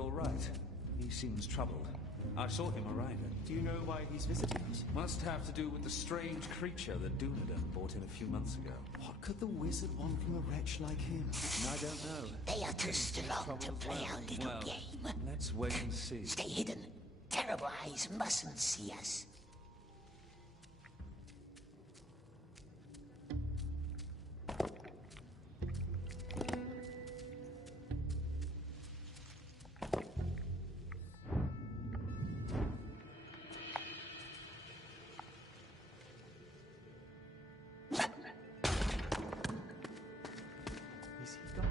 you're right. He seems troubled. I saw him arriving. Do you know why he's visiting us? Must have to do with the strange creature that Dunedain brought in a few months ago. What could the wizard want from a wretch like him? I don't know. They are too strong to play our little game. Let's wait and see. Stay hidden. Terrible eyes mustn't see us. Is he gone?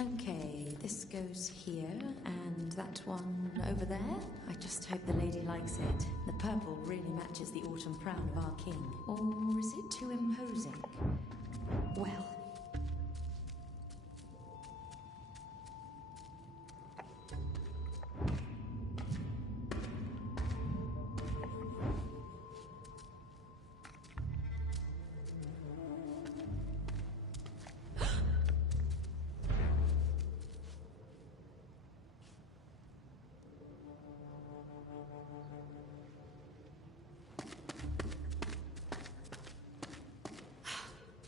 Okay, this goes here, and that one over there. I just hope the lady likes it. The purple really matches the autumn crown of our king. Or is it too imposing? Well...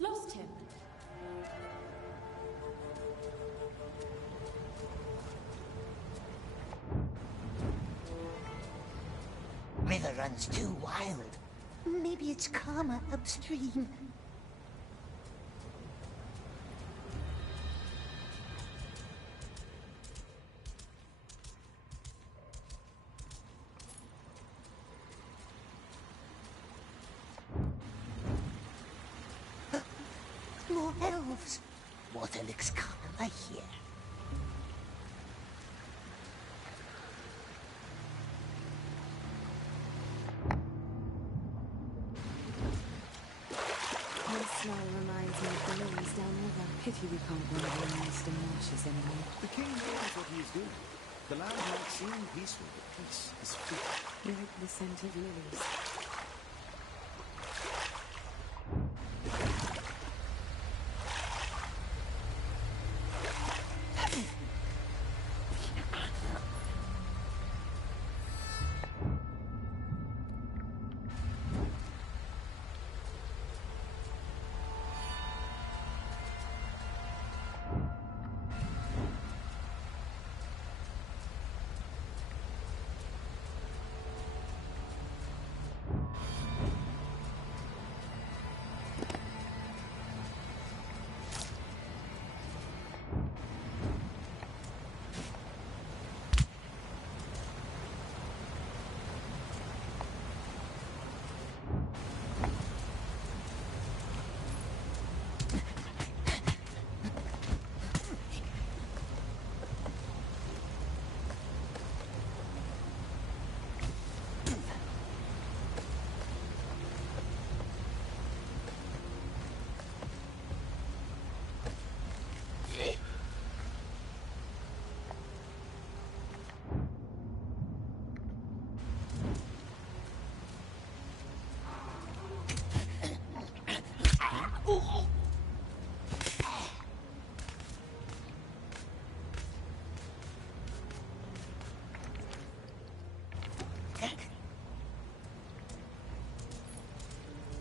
Lost him. River runs too wild. Maybe it's calmer upstream. More elves. Water looks calmer here. The smell reminds me of the lilies downriver. Pity we can't wander in Eastern marshes anymore. The king knows what he's doing. The land might seem peaceful, but peace is fear. Like the scent of lilies.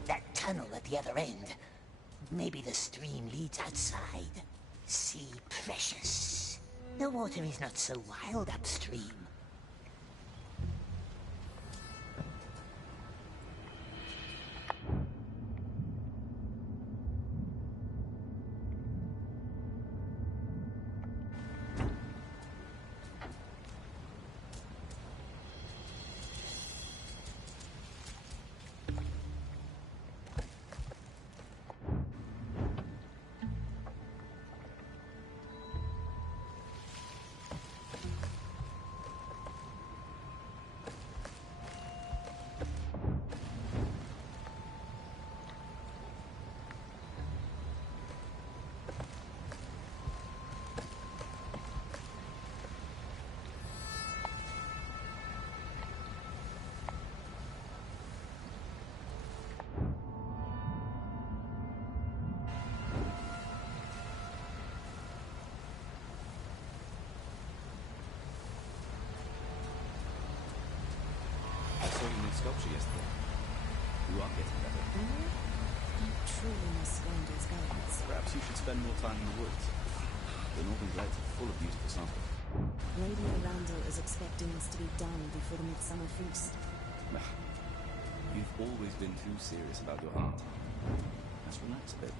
That tunnel at the other end. Maybe the stream leads outside. Sea precious. The water is not so wild upstream. getting better. You truly must scorn those gardens. Perhaps you should spend more time in the woods. The northern glades are full of beautiful samples. Lady Miranda is expecting us to be done before the midsummer feast. You've always been too serious about your art. Let's relax a bit.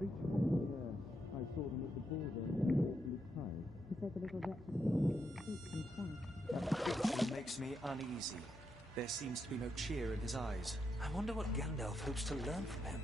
I saw them at the border in the tide. He said the little wretch That picture makes me uneasy. There seems to be no cheer in his eyes. I wonder what Gandalf hopes to learn from him.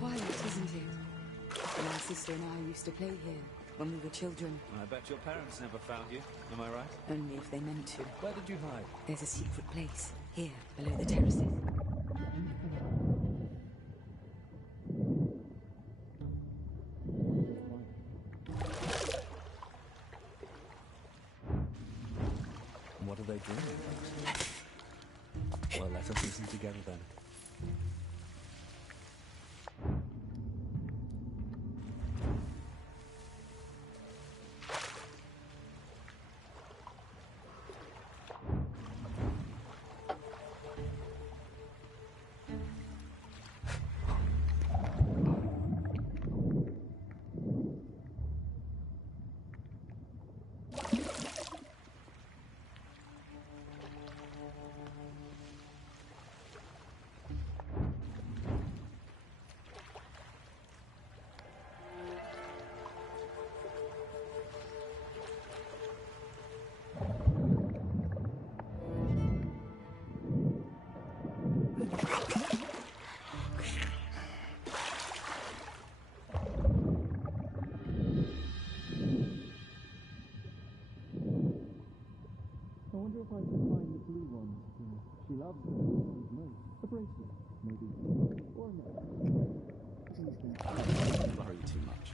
quiet, isn't it? My sister and I used to play here when we were children. I bet your parents never found you, am I right? Only if they meant to. Where did you hide? There's a secret place here, below the terraces. What are they doing, folks? Well, let us listen together then. I wonder if I can find the blue one. She loves the blue ones most. A bracelet, maybe. Or a necklace. Don't worry too much.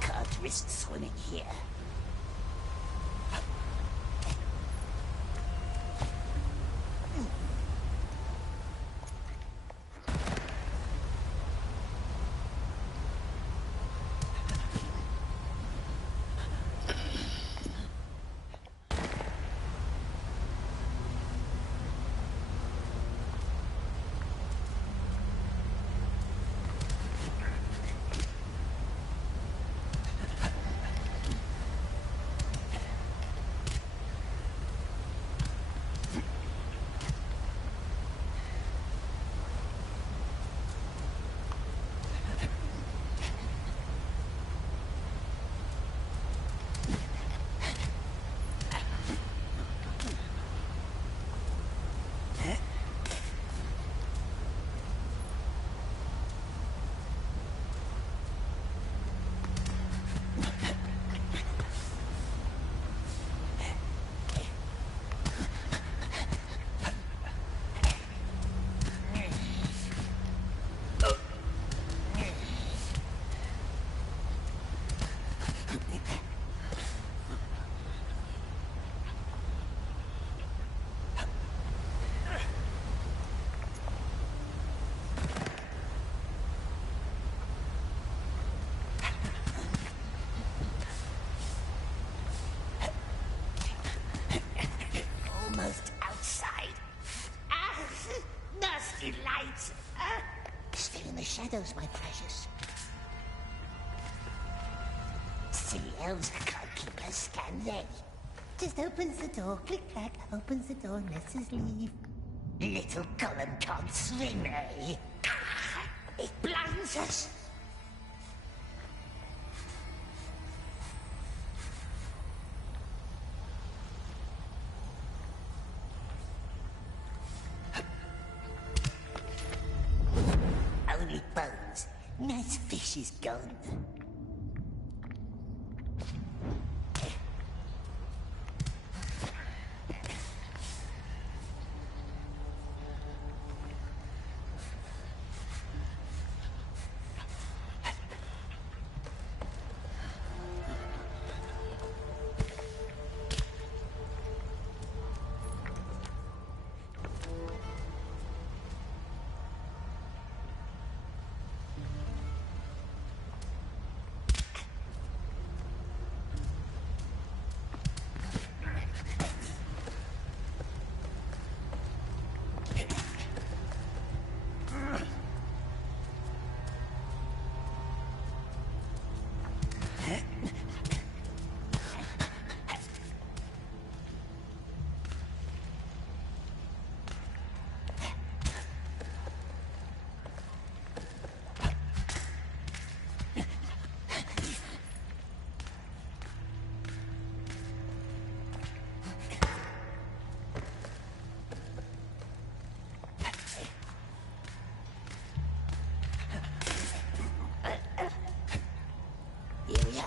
Can't risk swimming here. shadows, my precious. Silly elves can't keep us, can they? Just opens the door, click-clack, opens the door and lets us leave. Little Gollum can't swim, eh? It blinds us. Only bones. Nice fish is gone. Here we are.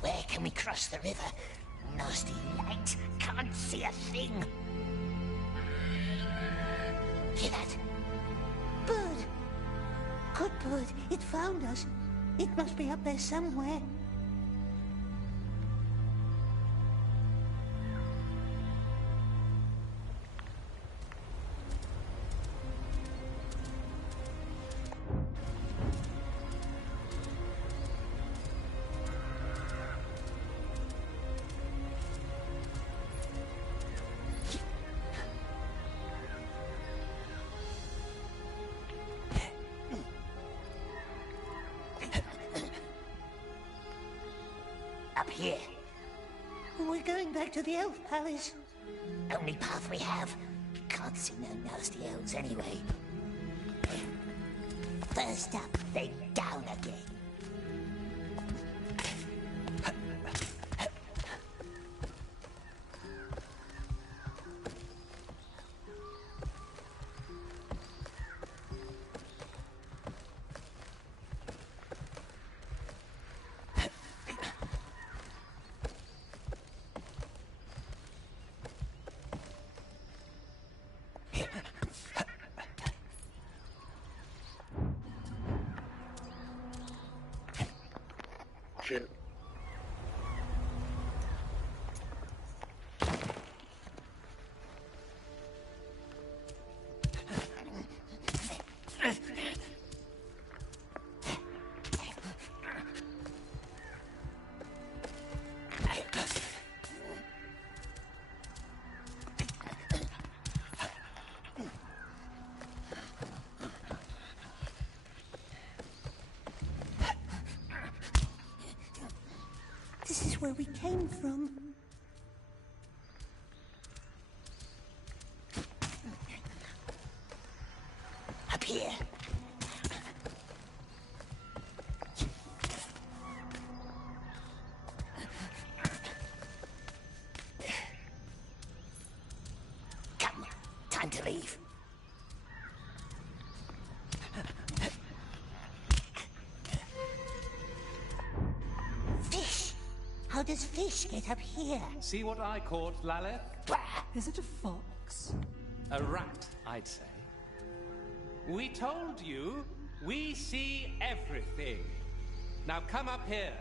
Where can we cross the river? Nasty light. Can't see a thing. Hear that? Bird. Good bird. It found us. It must be up there somewhere. Up here. We're going back to the elf palace. Only path we have. Can't see no nasty elves anyway. First up, then down again. Shit. This is where we came from. Up here. Come, time to leave. Fish! How does fish get up here? See what I caught, Laleth? Is it a fox? A rat, I'd say. We told you, we see everything. Now come up here.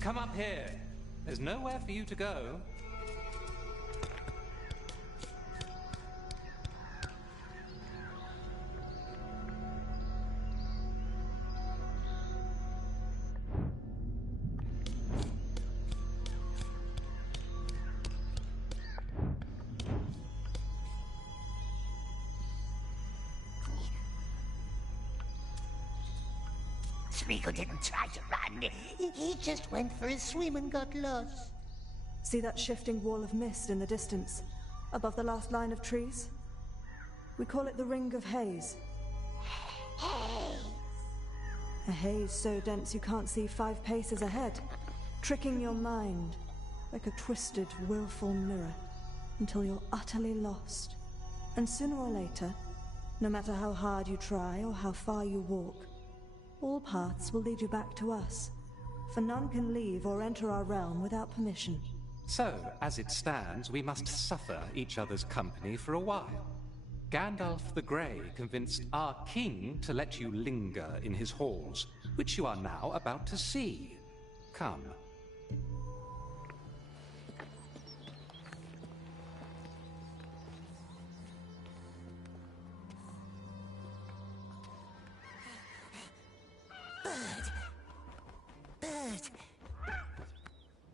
Come up here. There's nowhere for you to go. Smeagol didn't try to run. He just went for a swim and got lost. See that shifting wall of mist in the distance, above the last line of trees? We call it the Ring of Haze. Hey! A haze so dense you can't see 5 paces ahead, tricking your mind like a twisted, willful mirror until you're utterly lost. And sooner or later, no matter how hard you try or how far you walk, all paths will lead you back to us, for none can leave or enter our realm without permission. So, as it stands, we must suffer each other's company for a while. Gandalf the Grey convinced our king to let you linger in his halls, which you are now about to see. Come.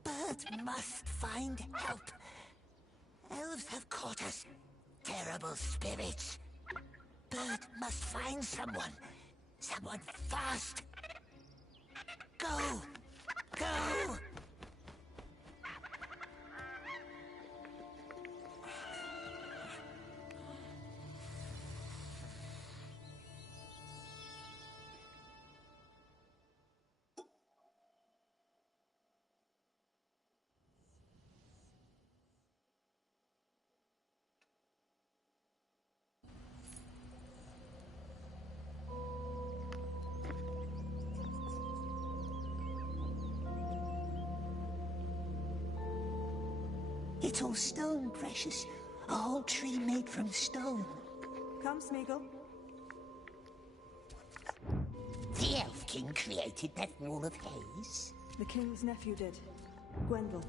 Bird must find help. Elves have caught us. Terrible spirits. Bird must find someone. Someone fast. Go! Go! It's all stone, precious. A whole tree made from stone. Come, Smeagol. The Elf King created that wall of haze. The king's nephew did. Gwendol.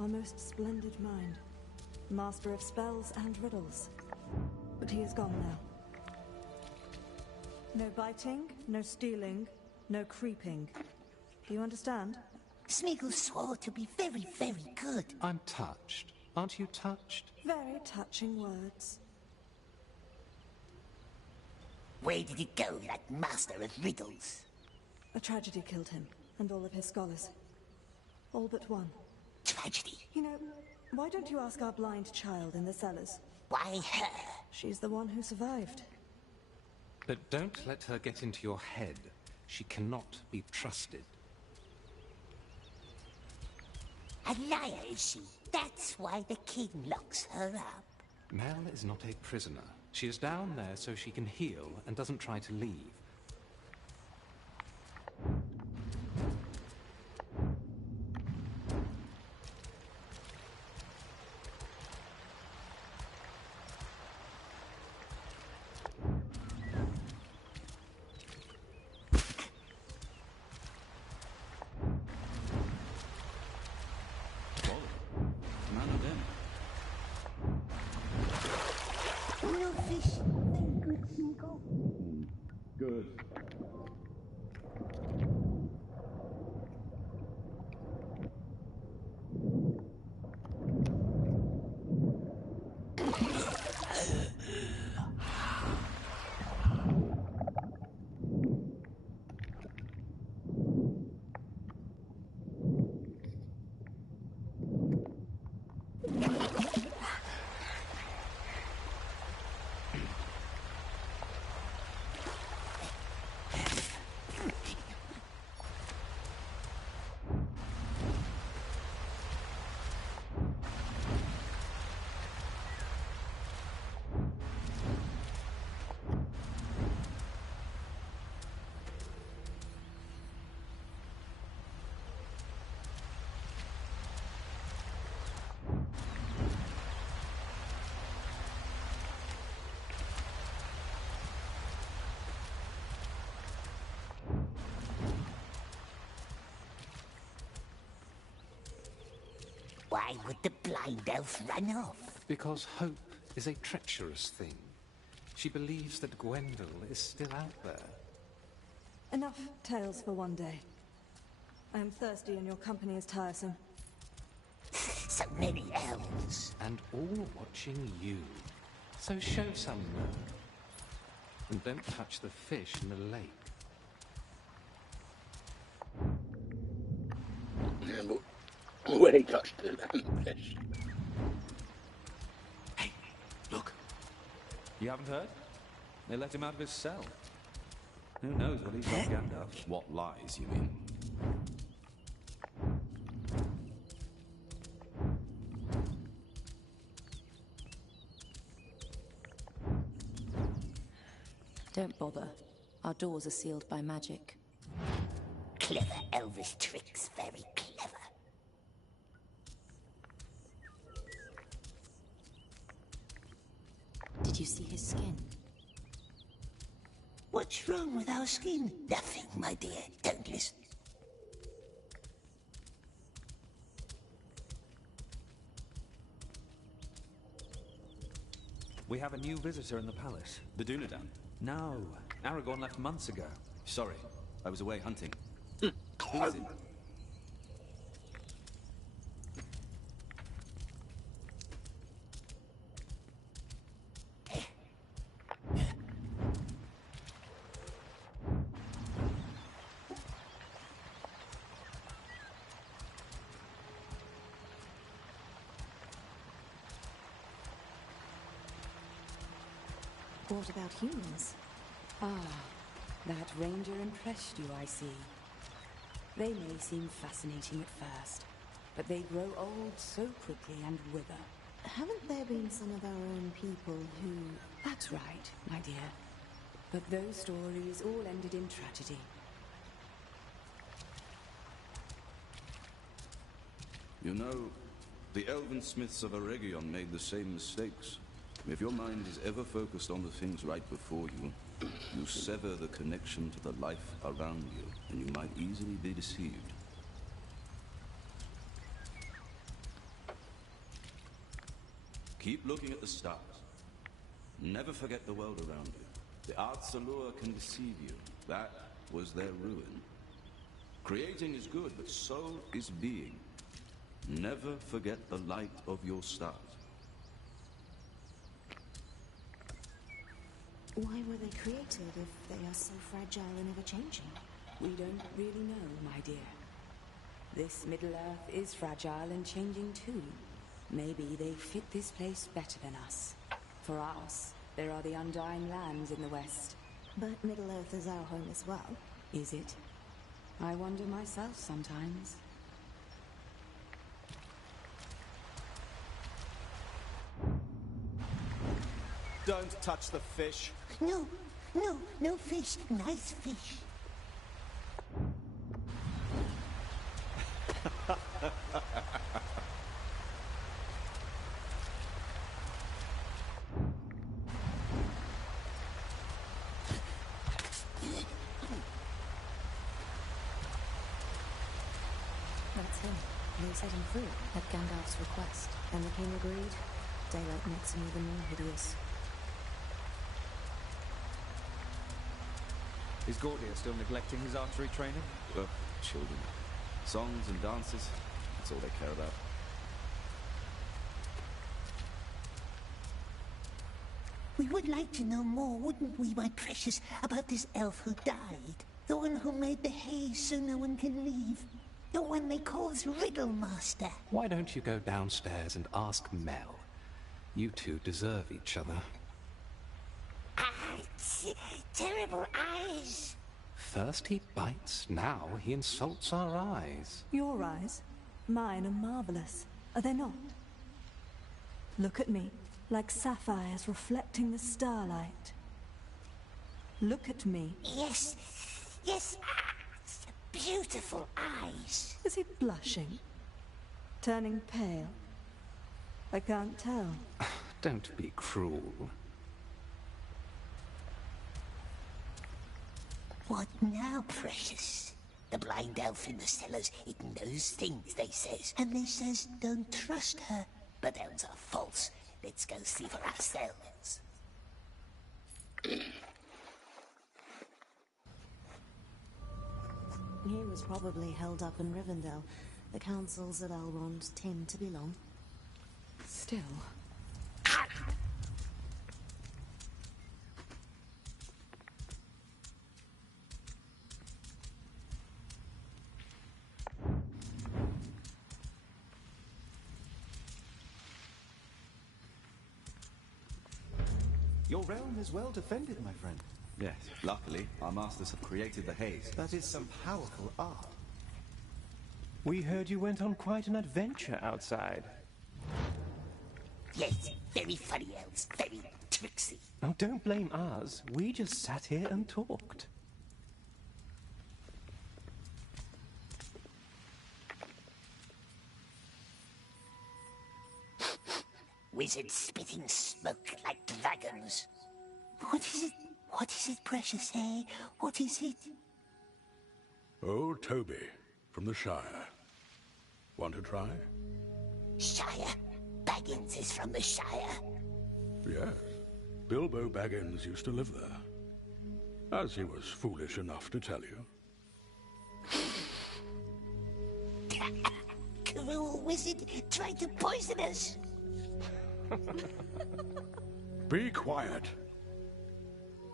Our most splendid mind. Master of spells and riddles. But he is gone now. No biting, no stealing, no creeping. Do you understand? Smeagol swore to be very, very good. I'm touched. Aren't you touched? Very touching words. Where did he go, that master of riddles? A tragedy killed him, and all of his scholars. All but one. Tragedy? You know, why don't you ask our blind child in the cellars? Why her? She's the one who survived. But don't let her get into your head. She cannot be trusted. A liar, is she? That's why the king locks her up. Mel is not a prisoner. She is down there so she can heal and doesn't try to leave. None of them. No fish. Very good, Smeagol. Good. Why would the blind elf run off? Because hope is a treacherous thing. She believes that Gwendol is still out there. Enough tales for one day. I am thirsty and your company is tiresome. So many elves. And all watching you. So show some nerve. And don't touch the fish in the lake. when he touched the lamppost. Hey, look. You haven't heard? They let him out of his cell. Who knows what he's done, Gandalf? What lies, you mean? Don't bother. Our doors are sealed by magic. Clever Elvis tricks, very clever. Did you see his skin? What's wrong with our skin? Nothing, my dear. Don't listen. We have a new visitor in the palace. The Dunedain? No, Aragorn left months ago. Sorry, I was away hunting. Who is it? What about humans? Ah, that ranger impressed you, I see. They may seem fascinating at first, but they grow old so quickly and wither. Haven't there been some of our own people who... That's right, my dear. But those stories all ended in tragedy. You know, the elven smiths of Eregion made the same mistakes. If your mind is ever focused on the things right before you, you sever the connection to the life around you, and you might easily be deceived. Keep looking at the stars. Never forget the world around you. The art's allure can deceive you. That was their ruin. Creating is good, but so is being. Never forget the light of your stars. Why were they created if they are so fragile and ever-changing? We don't really know, my dear. This Middle-earth is fragile and changing too. Maybe they fit this place better than us. For us, there are the Undying Lands in the west. But Middle-earth is our home as well. Is it? I wonder myself sometimes. Don't touch the fish. No, no, no fish. Nice fish. That's him. They set him free. At Gandalf's request. And the king agreed. Daylight makes him even more hideous. Is Gordia still neglecting his archery training? Children. Songs and dances, that's all they care about. We would like to know more, wouldn't we, my precious, about this elf who died? The one who made the haze so no one can leave. The one they call Riddle Master. Why don't you go downstairs and ask Mel? You two deserve each other. Terrible eyes. First he bites, now he insults our eyes. Your eyes? Mine are marvelous, are they not? Look at me, like sapphires reflecting the starlight. Look at me. Yes, yes, beautiful eyes. Is he blushing? Turning pale? I can't tell. Don't be cruel. What now, precious? The blind elf in the cellars, it knows things, they says. And they says don't trust her. But elves are false. Let's go see for ourselves. He was probably held up in Rivendell. The councils at Elrond tend to be long. Still... Your realm is well defended, my friend. Yes. Luckily, our masters have created the haze. That is some powerful art. We heard you went on quite an adventure outside. Yes, very funny elves, very tricksy. Oh, don't blame us. We just sat here and talked. Wizards spitting smoke like dragons. What is it? What is it, precious, eh? What is it? Old Toby, from the Shire. Want to try? Shire? Baggins is from the Shire. Yes. Bilbo Baggins used to live there. As he was foolish enough to tell you. Cruel wizard tried to poison us. Be quiet.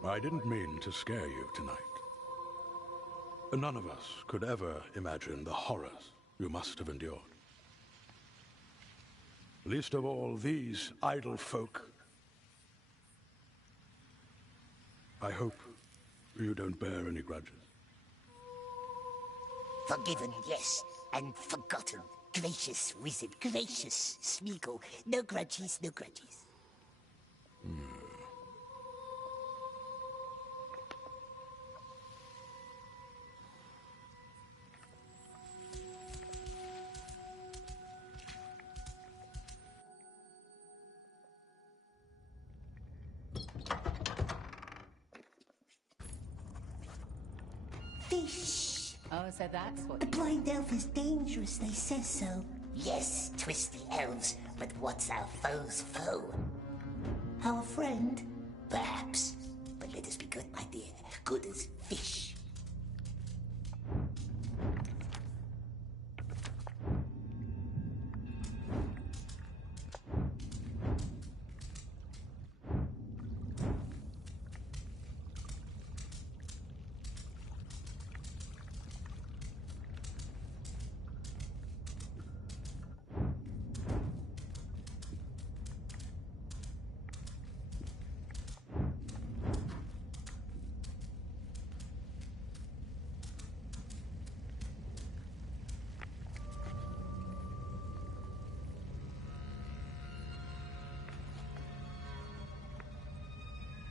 I didn't mean to scare you tonight. None of us could ever imagine the horrors you must have endured. Least of all these idle folk. I hope you don't bear any grudges. Forgiven, yes, and forgotten. Gracious wizard, gracious Smeagol. No grudges, no grudges. Fish. Oh, so that's what... The blind elf is dangerous, they say so. Yes, twisty elves, but what's our foe's foe? Our friend? Perhaps. But let us be good, my dear. Good as fish.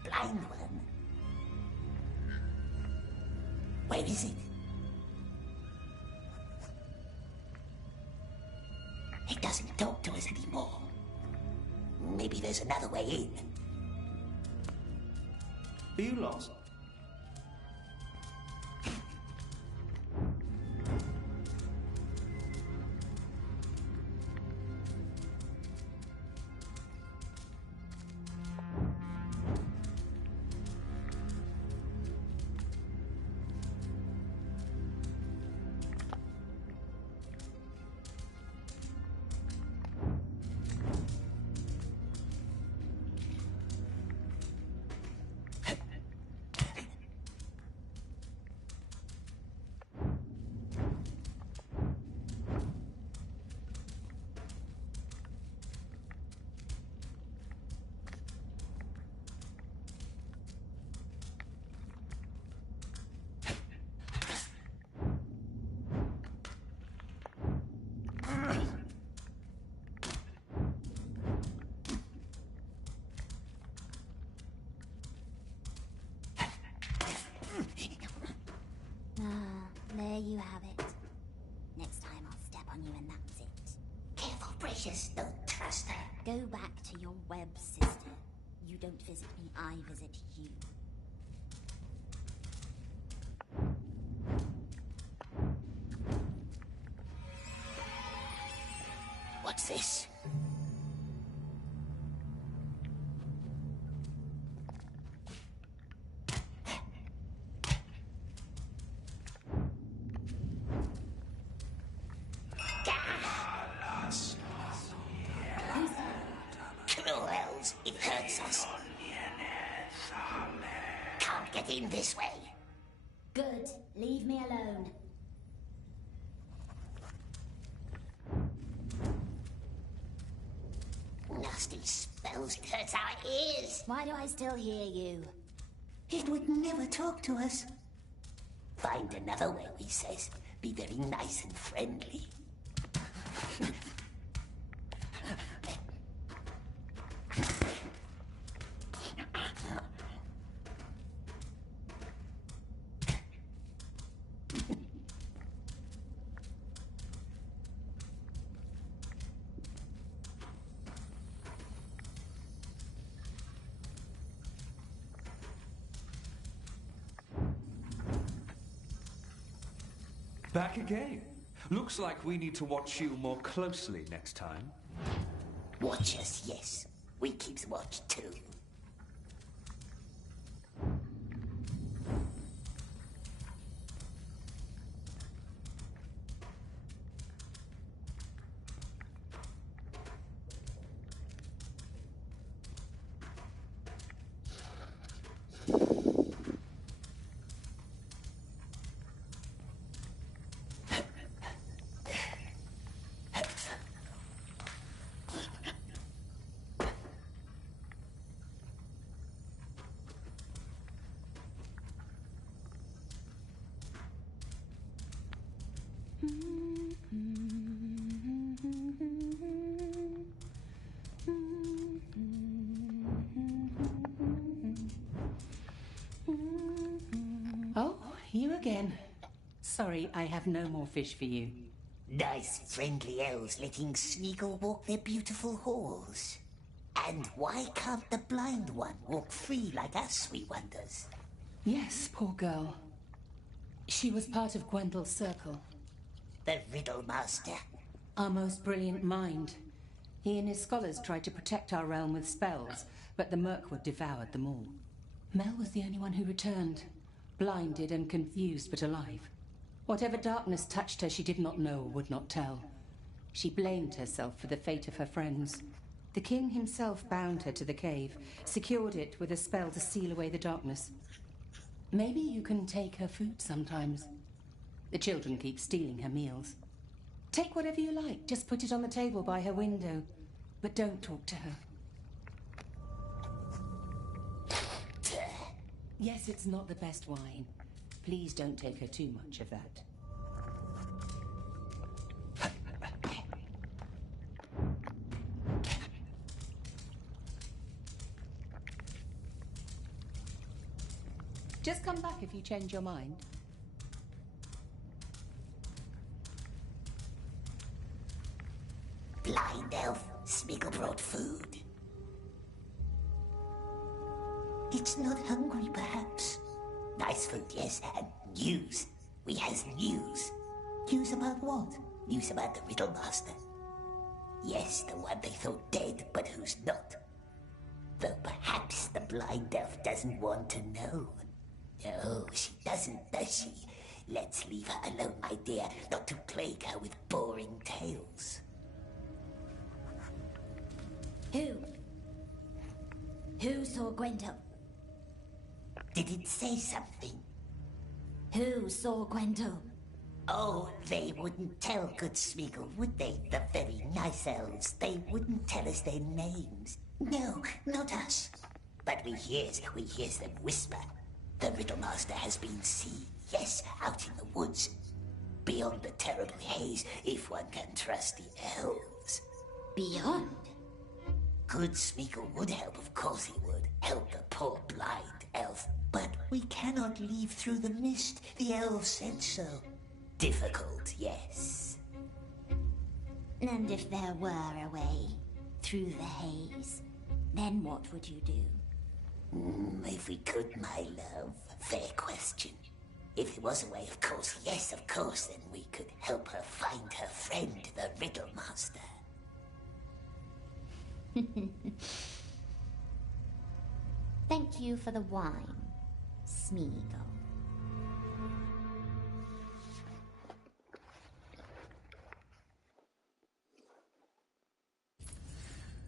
Blind one? Where is it? It doesn't talk to us anymore. Maybe there's another way in. Are you lost? There you have it. Next time I'll step on you and that's it. Careful, precious. Don't trust her. Go back to your web, sister. You don't visit me, I visit you. What's this? Cruel elves, it hurts us. Can't get in this way. Good. Leave me alone. Nasty Those hurts our ears. Why do I still hear you? It would never talk to us. Find another way, he says. Be very nice and friendly. Back again. Looks like we need to watch you more closely next time. Watch us, yes. We keeps watch too. Oh, you again. Sorry, I have no more fish for you. Nice friendly elves letting Smeagol walk their beautiful halls. And why can't the blind one walk free like us, we wonders? Yes, poor girl. She was part of Gwendel's circle. The Riddle Master. Our most brilliant mind. He and his scholars tried to protect our realm with spells, but the Mirkwood devoured them all. Mel was the only one who returned, blinded and confused but alive. Whatever darkness touched her, she did not know or would not tell. She blamed herself for the fate of her friends. The king himself bound her to the cave, secured it with a spell to seal away the darkness. Maybe you can take her food sometimes. The children keep stealing her meals. Take whatever you like, just put it on the table by her window. But don't talk to her. Yes, it's not the best wine. Please don't take her too much of that. Just come back if you change your mind. Blind elf, Smeagol brought food. It's not hungry, perhaps. Nice food, yes, and news. We has news. News about what? News about the Riddle Master. Yes, the one they thought dead, but who's not. Though perhaps the blind elf doesn't want to know. No, she doesn't, does she? Let's leave her alone, my dear, not to plague her with boring tales. Who saw Gwendol? Did it say something? Who saw Gwendol? Oh, they wouldn't tell good Smeagol, would they? The very nice elves. They wouldn't tell us their names. No, not us. But we hears them whisper. The Riddle Master has been seen, yes, out in the woods. Beyond the terrible haze, if one can trust the elves. Beyond? Good Smeagol would help, of course he would. Help the poor blind elf. But we cannot leave through the mist. The elves said so. Difficult, yes. And if there were a way through the haze, then what would you do? If we could, my love. Fair question. If there was a way, of course, yes, of course, then we could help her find her friend, the Riddle Master. Thank you for the wine, Smeagol.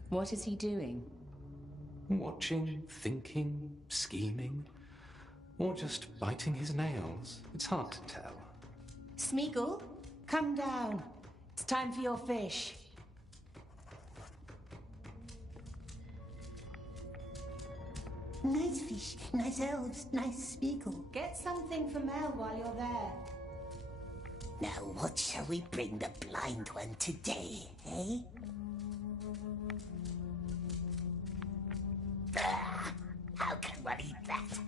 What is he doing? Watching, thinking, scheming, or just biting his nails. It's hard to tell. Smeagol, come down. It's time for your fish. Nice fish, nice elves, nice Smeagol. Get something for Mel while you're there. Now what shall we bring the blind one today, eh? How can one eat that?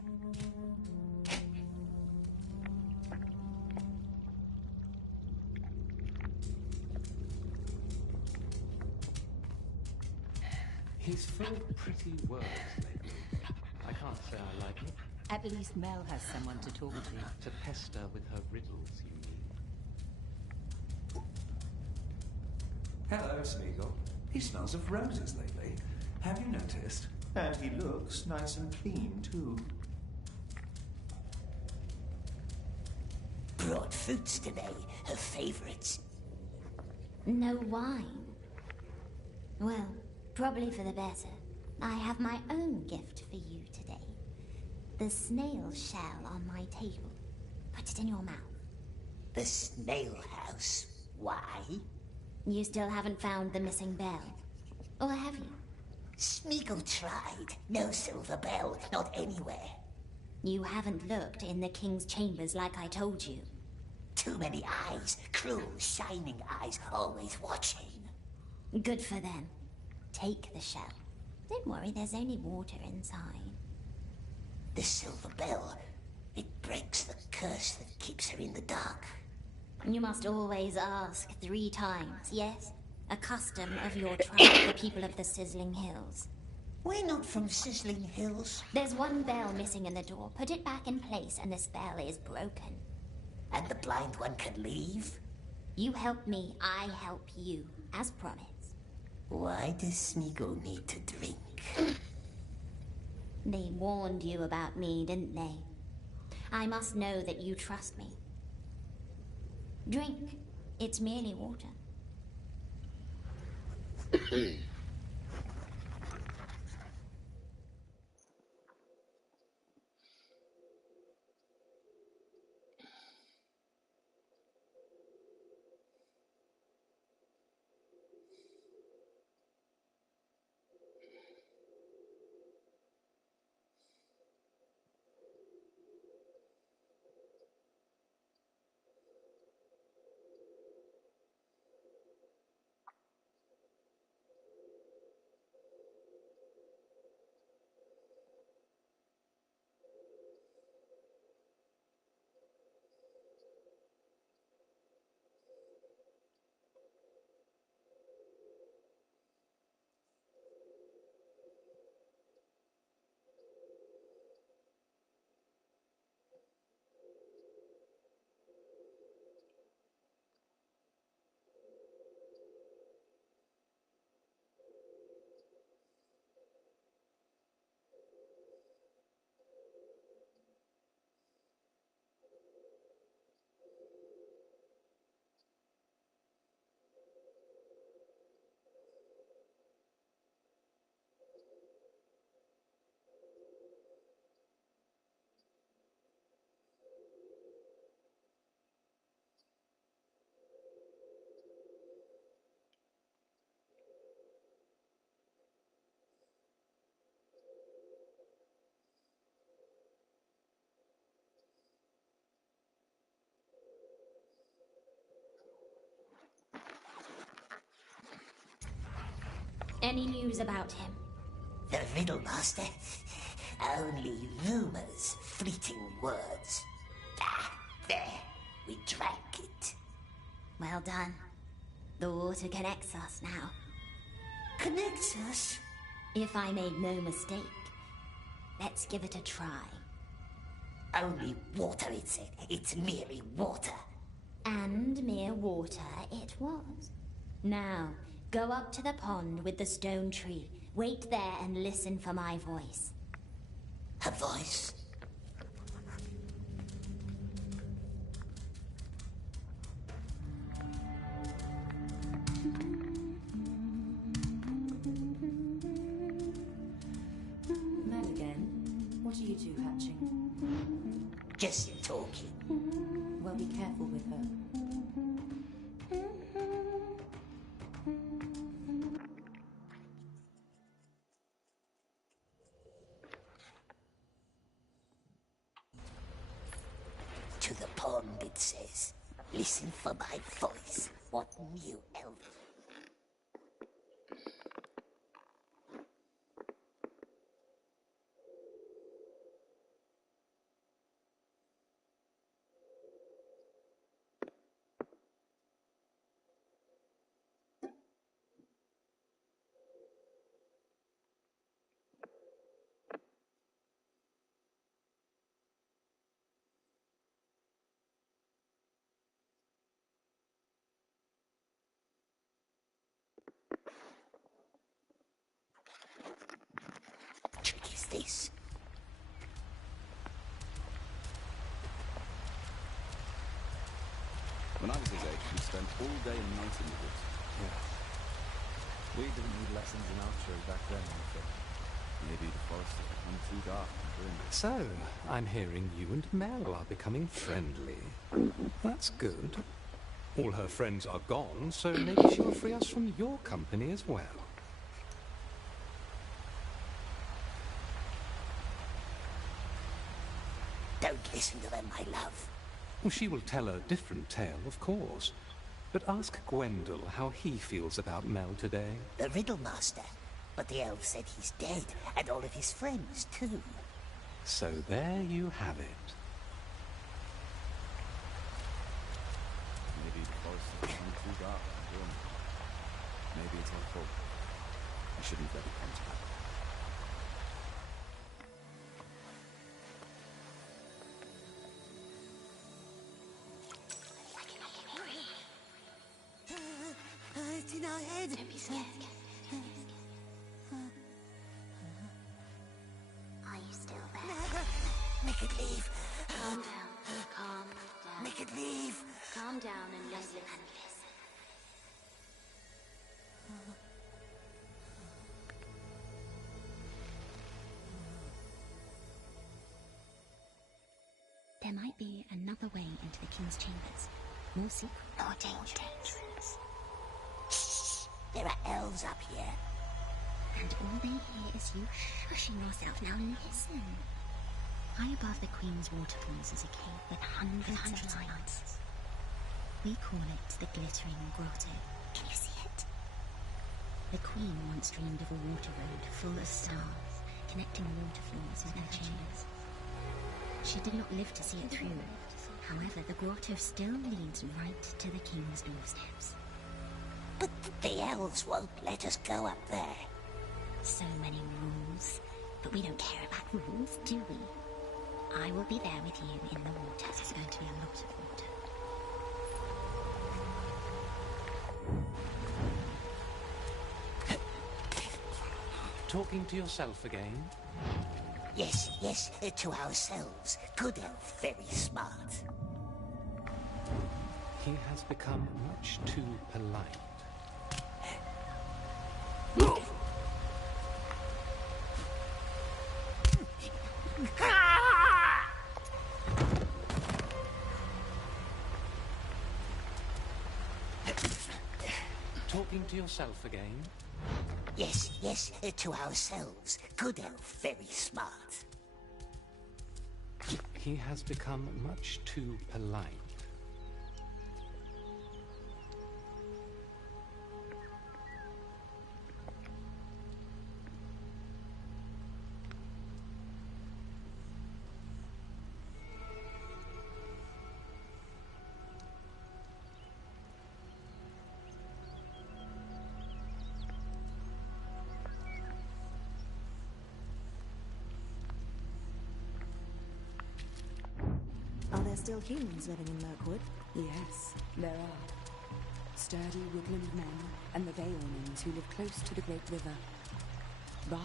He's full of pretty words lately. I can't say I like it. At least Mel has someone to talk to. To pester with her riddles, you mean? Hello, Smeagol. He smells of roses lately. Have you noticed? And he looks nice and clean, too. Brought fruits today, her favorites. No wine. Well, probably for the better. I have my own gift for you today. The snail shell on my table. Put it in your mouth. The snail house? Why? You still haven't found the missing bell. Or have you? Smeagol tried. No silver bell, not anywhere. You haven't looked in the king's chambers like I told you. Too many eyes, cruel, shining eyes, always watching. Good for them. Take the shell. Don't worry, there's only water inside. The silver bell, it breaks the curse that keeps her in the dark. You must always ask 3 times, yes? A custom of your tribe, the people of the Sizzling Hills. We're not from Sizzling Hills. There's one bell missing in the door. Put it back in place and the spell is broken. And the blind one can leave? You help me, I help you, as promised. Why does Smeagol need to drink? They warned you about me, didn't they? I must know that you trust me. Drink. It's merely water. Any news about him? The Riddle Master? Only rumors, fleeting words. Ah, there. We drank it. Well done. The water connects us now. Connects us? If I made no mistake. Let's give it a try. Only water, it said. It's merely water. And mere water it was. Now, go up to the pond with the stone tree. Wait there and listen for my voice. Her voice? Mel again? What are you two hatching? Just talking. Well, be careful with her. word says. Listen for my voice. What new elf? Trick is this? When I was his age, we spent all day and night in the woods. Yeah. We didn't need lessons in archery back then, I think. Maybe the forest had become too dark and grim. So, I'm hearing you and Mel are becoming friendly. That's good. All her friends are gone, so maybe she'll free us from your company as well. Don't listen to them, my love. Well, she will tell a different tale, of course. But ask Gwendol how he feels about Mel today. The riddle master. But the elf said he's dead, and all of his friends, too. So there you have it. Maybe the forest has become too dark and grim. Maybe it's our fault. I shouldn't let it come to that. It's in our head. Don't be scared. Are you still there? Make it leave. Calm down. Calm down. Make it leave. Calm down and listen. There might be another way into the king's chambers. More secret. More dangerous. Shh. There are elves up here. And all they hear is you shushing yourself. Now listen. High above the Queen's waterfalls is a cave with hundreds of lights. We call it the Glittering Grotto. Can you see it? The Queen once dreamed of a water road full of stars, connecting waterfalls with her chambers. She did not live to see it through. However, the grotto still leads right to the King's doorsteps. But the elves won't let us go up there. So many rules. But we don't care about rules, do we? I will be there with you in the water. There's going to be a lot of water. Talking to yourself again? Yes, to ourselves. Good elf, very smart. He has become much too polite. Talking to yourself again? Yes, to ourselves. Good elf, very smart. He has become much too polite. Are there still humans living in Mirkwood? Yes, there are. Sturdy woodland men and the Valeomans who live close to the Great River. But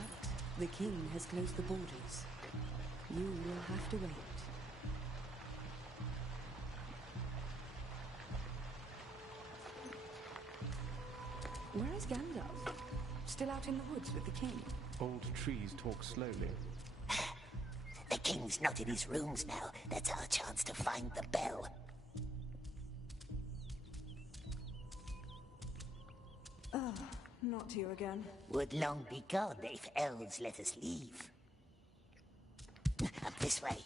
the king has closed the borders. You will have to wait. Where is Gandalf? Still out in the woods with the king? Old trees talk slowly. The king's not in his rooms now. That's our chance to find the bell. Oh, not you again. Would long be gone if elves let us leave. Up this way.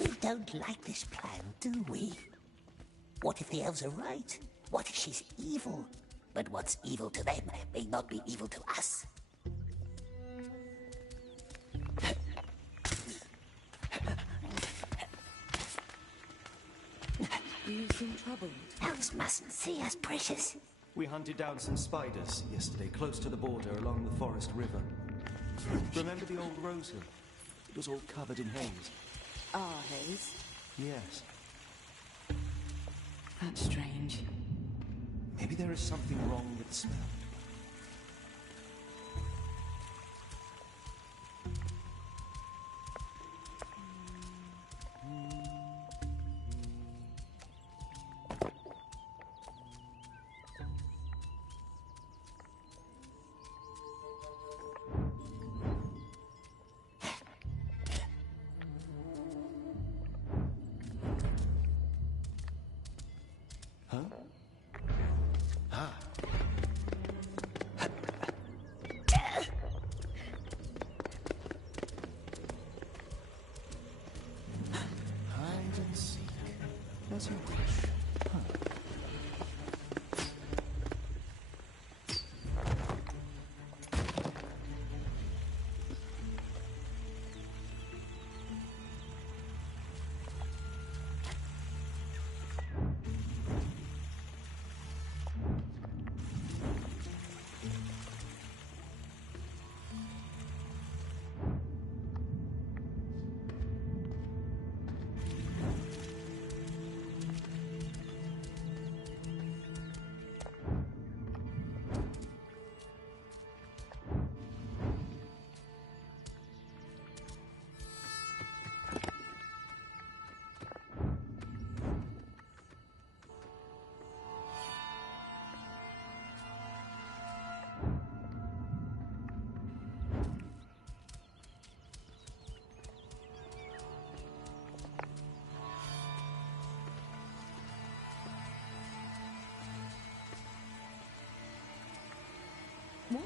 We don't like this plan, do we? What if the elves are right? What if she's evil? But what's evil to them may not be evil to us. You seem troubled. Elves mustn't see us, precious. We hunted down some spiders yesterday, close to the border along the forest river. Remember the old rose hill? It was all covered in haze. Ah, haze? Yes. That's strange. Maybe there is something wrong with the smell. Huh? Ah. Hide and seek. As you wish. Huh. What?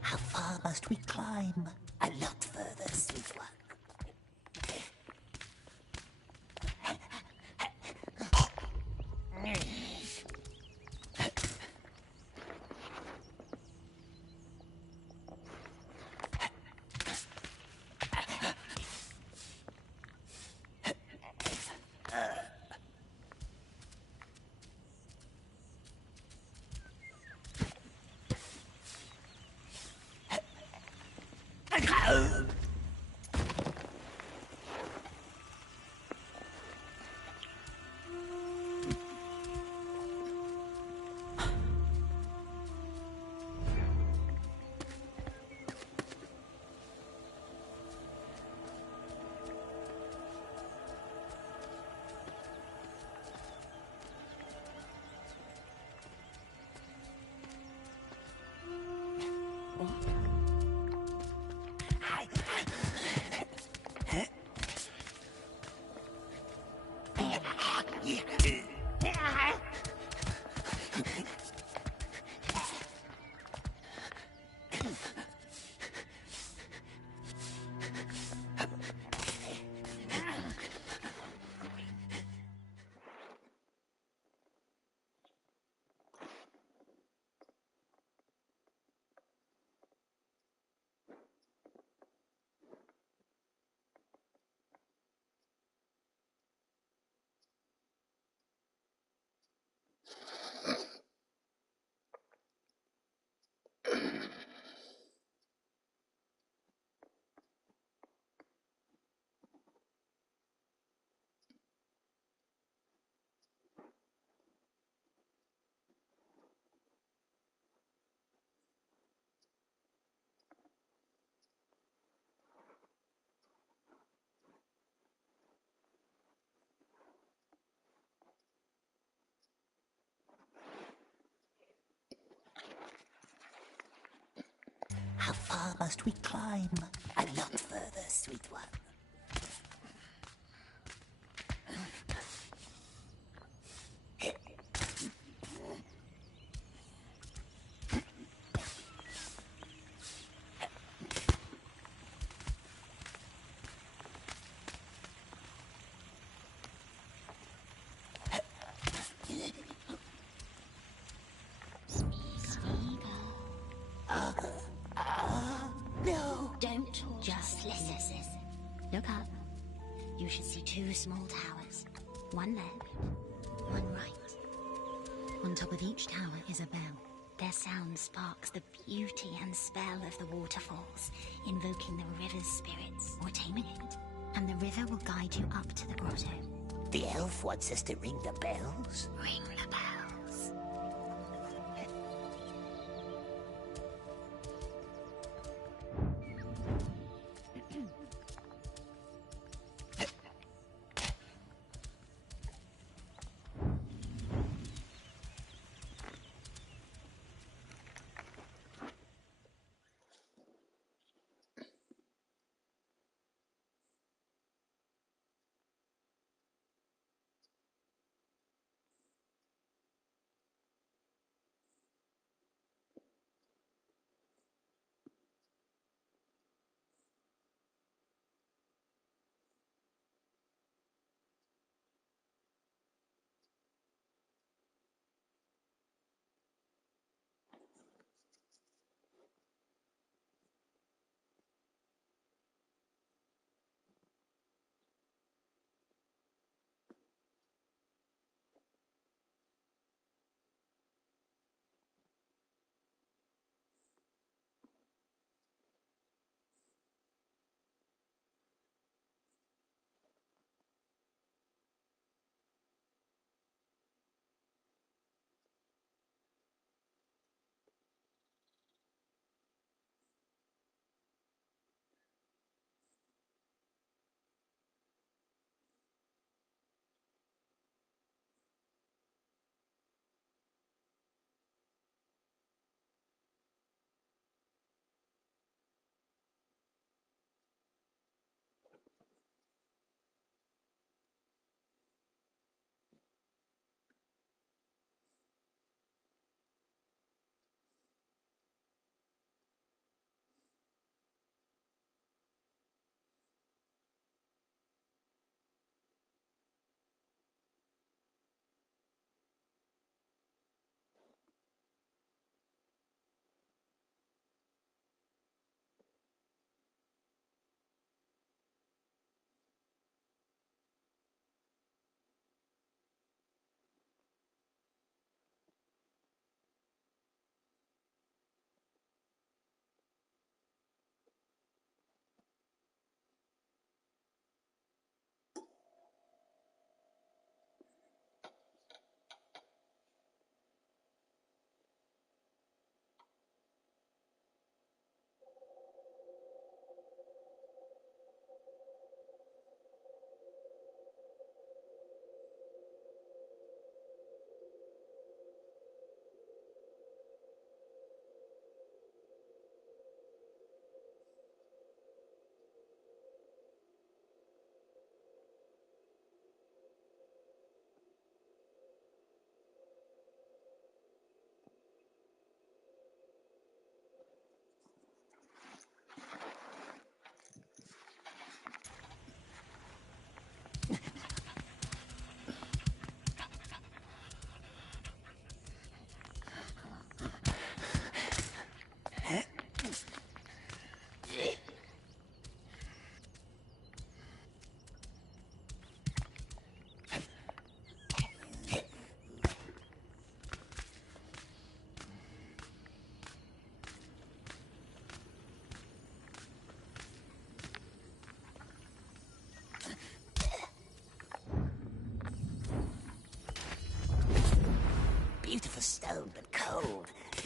How far must we climb? A lot further, sweet one. How far must we climb? A lot further, sweet one. No! Don't just listen. Look up. You should see two small towers. One left, one right. On top of each tower is a bell. Their sound sparks the beauty and spell of the waterfalls, invoking the river's spirits or taming it. And the river will guide you up to the grotto. The elf wants us to ring the bells? Ring the bells.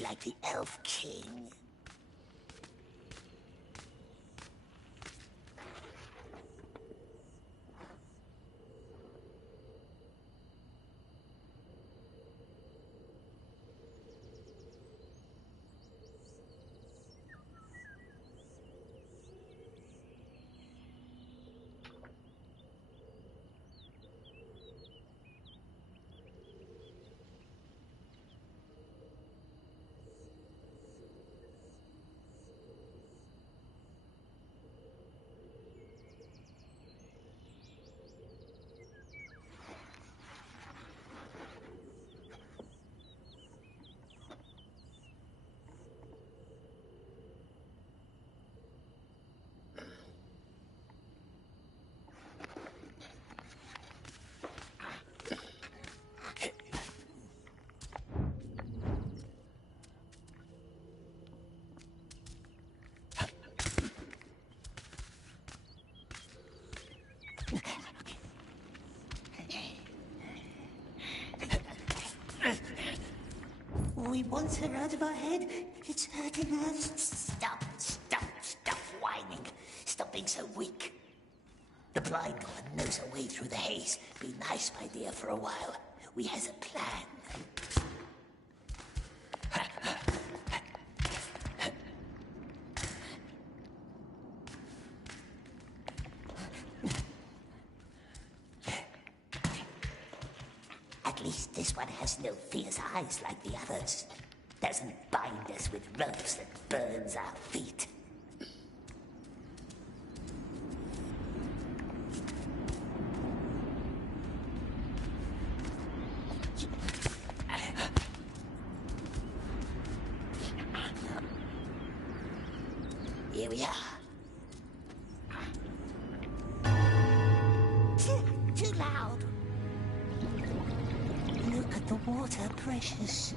like the Elf King. We want her out of our head. It's hurting us. Stop whining. Stop being so weak. The blind one knows her way through the haze. Be nice, my dear, for a while. We has a plan. At least this one has no fierce eyes like the others. Doesn't bind us with ropes that burns our feet. Here we are. Too loud. Look at the water, precious.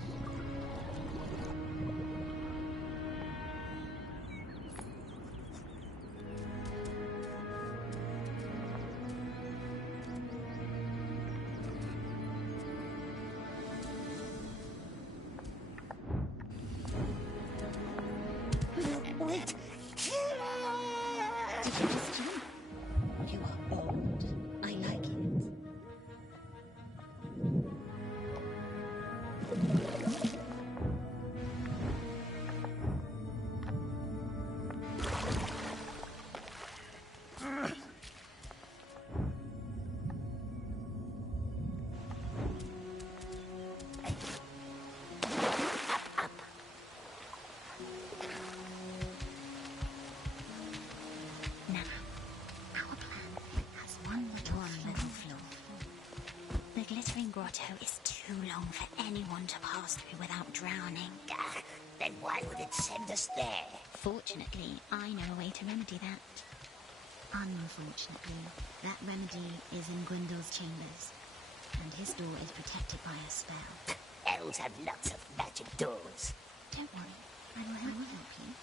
Wait. You are old. I like it. Grotto is too long for anyone to pass through without drowning. Then why would it send us there? Fortunately, I know a way to remedy that. Unfortunately, that remedy is in Gwendole's chambers, and his door is protected by a spell. Elves have lots of magic doors. Don't worry, I will help you.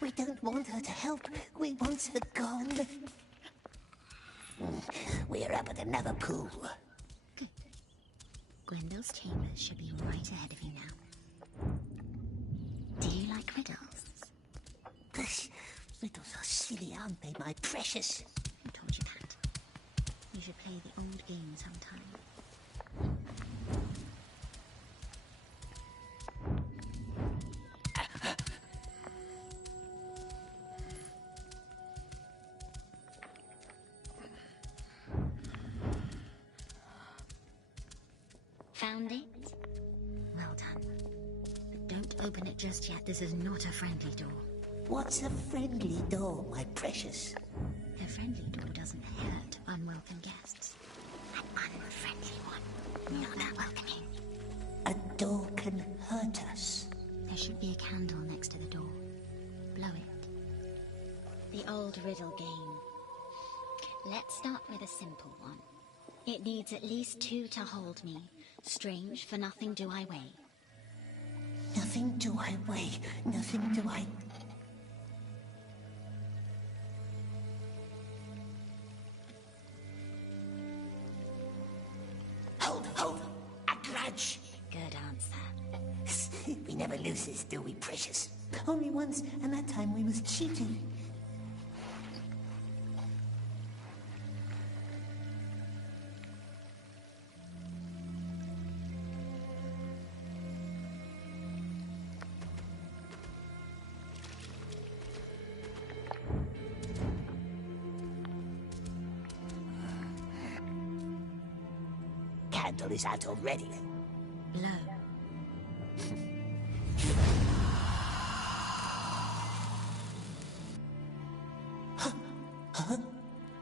We don't want her to help. We want her gone. We're up at another pool. Good. Gwendole's chambers should be right ahead of you now. Do you like riddles? Riddles are silly, aren't they, my precious? Who told you that? You should play the old game sometime. Found it? Well done. But don't open it just yet. This is not a friendly door. What's a friendly door, my precious? A friendly door doesn't hurt unwelcome guests. An unfriendly one. Not that welcoming. A door can hurt us. There should be a candle next to the door. Blow it. The old riddle game. Let's start with a simple one. It needs at least two to hold me. Strange, for nothing do I weigh. Nothing do I weigh, nothing do I... Hold! A grudge! Good answer. We never lose this, do we, precious? Only once, and that time we was cheating. Candle is out already. Blow.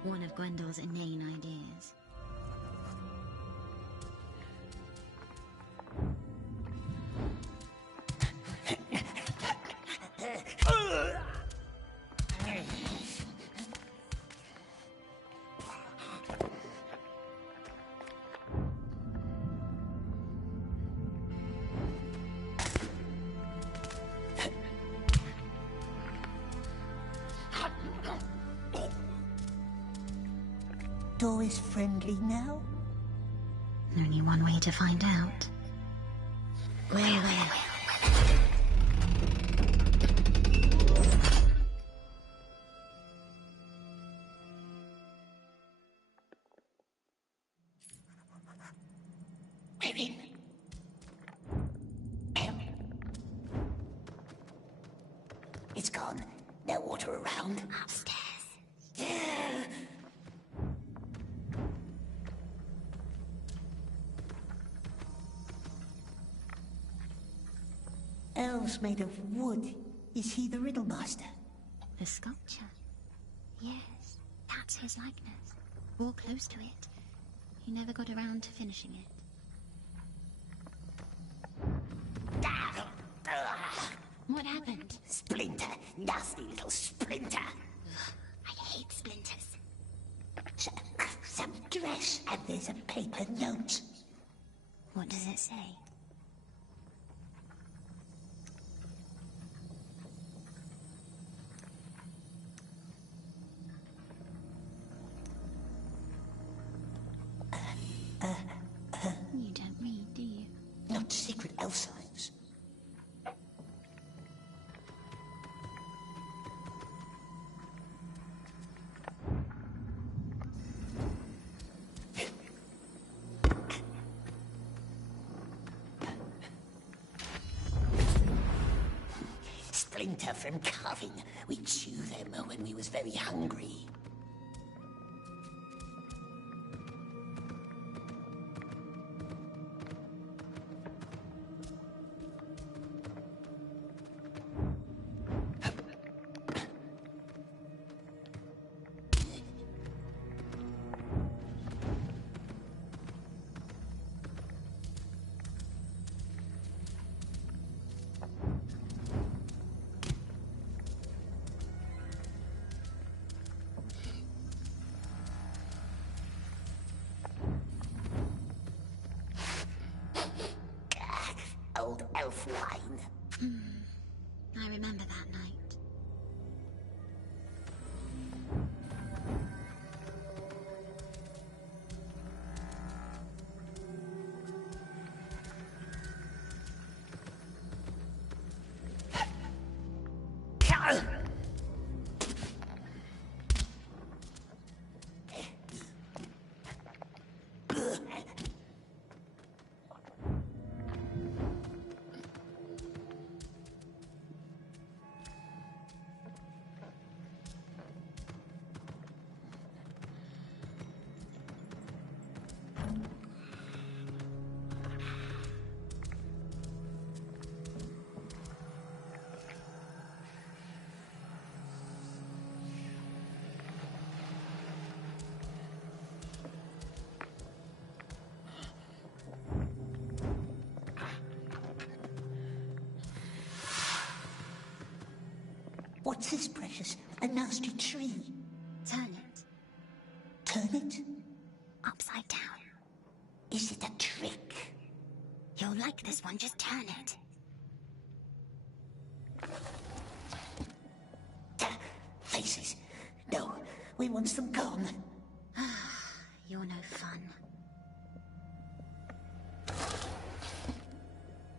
One of Gwendole's inane ideas. Door is friendly now? Only one way to find out. Where? We're in. It's gone. No water around. Upstairs. Elves made of wood. Is he the riddle master? The sculpture? Yes, that's his likeness. Wore close to it. He never got around to finishing it. What happened? Splinter. Nasty little Splinter. I hate splinters. Some dress, and there's a paper note. What does it say? You don't read, do you? Not secret elf signs. Splinter from carving. We chew them when we was very hungry. Old elf wine. I remember that night. What's this, precious? A nasty tree. Turn it. Turn it? Upside down. Is it a trick? You'll like this one, just turn it. Faces. No, we want them gone. You're no fun.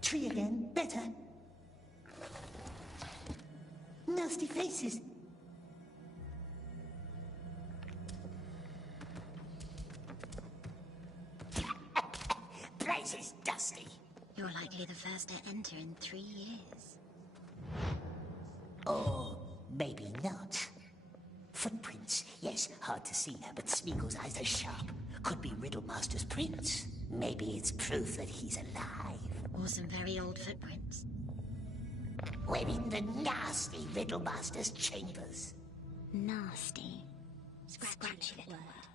Tree again. Better. Nasty faces. Place is dusty. You're likely the first to enter in 3 years. Or maybe not. Footprints. Yes, hard to see, but Smeagol's eyes are sharp. Could be Riddlemaster's prints. Maybe it's proof that he's alive. Or some very old footprints. We're in the nasty Riddlemaster's chambers. Nasty. Scratchy little word.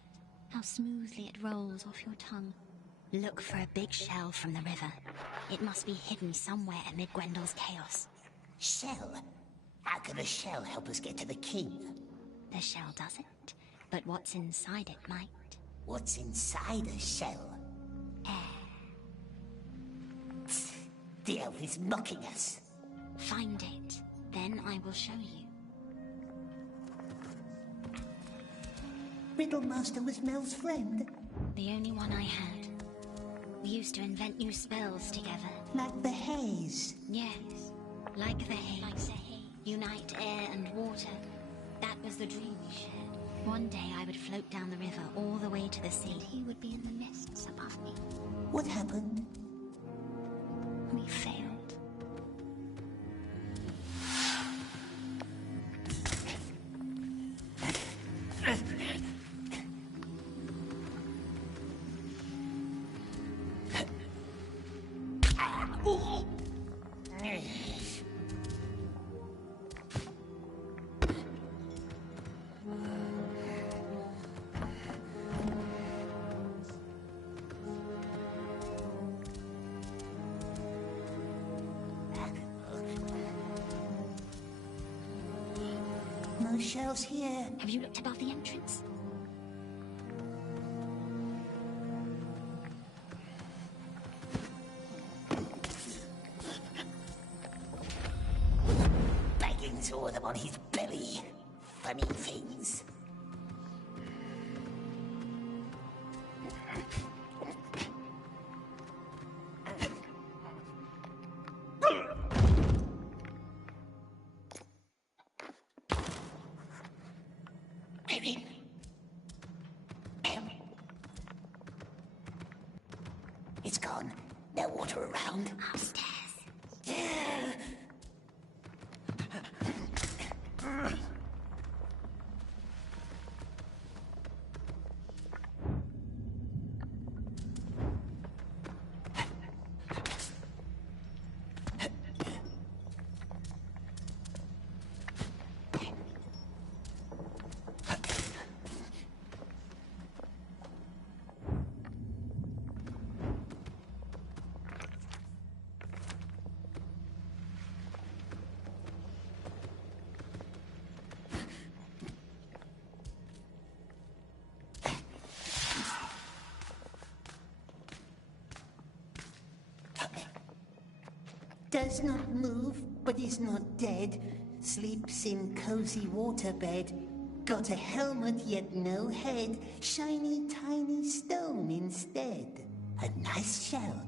How smoothly it rolls off your tongue. Look for a big shell from the river. It must be hidden somewhere amid Gwendole's chaos. Shell? How can a shell help us get to the king? The shell doesn't, but what's inside it might. What's inside a shell? The elf is mocking us. Find it, then I will show you. Riddlemaster was Mel's friend. The only one I had. We used to invent new spells together. Like the haze. Yes, like the haze. Unite air and water. That was the dream we shared. One day I would float down the river all the way to the sea. And he would be in the mists above me. What happened? We failed. No shells here. Have you looked above the entrance? Baggins or them on his belly. Funny things. It's gone. No water around. Upstairs. Does not move, but is not dead. Sleeps in cozy waterbed. Got a helmet, yet no head. Shiny, tiny stone instead. A nice shell.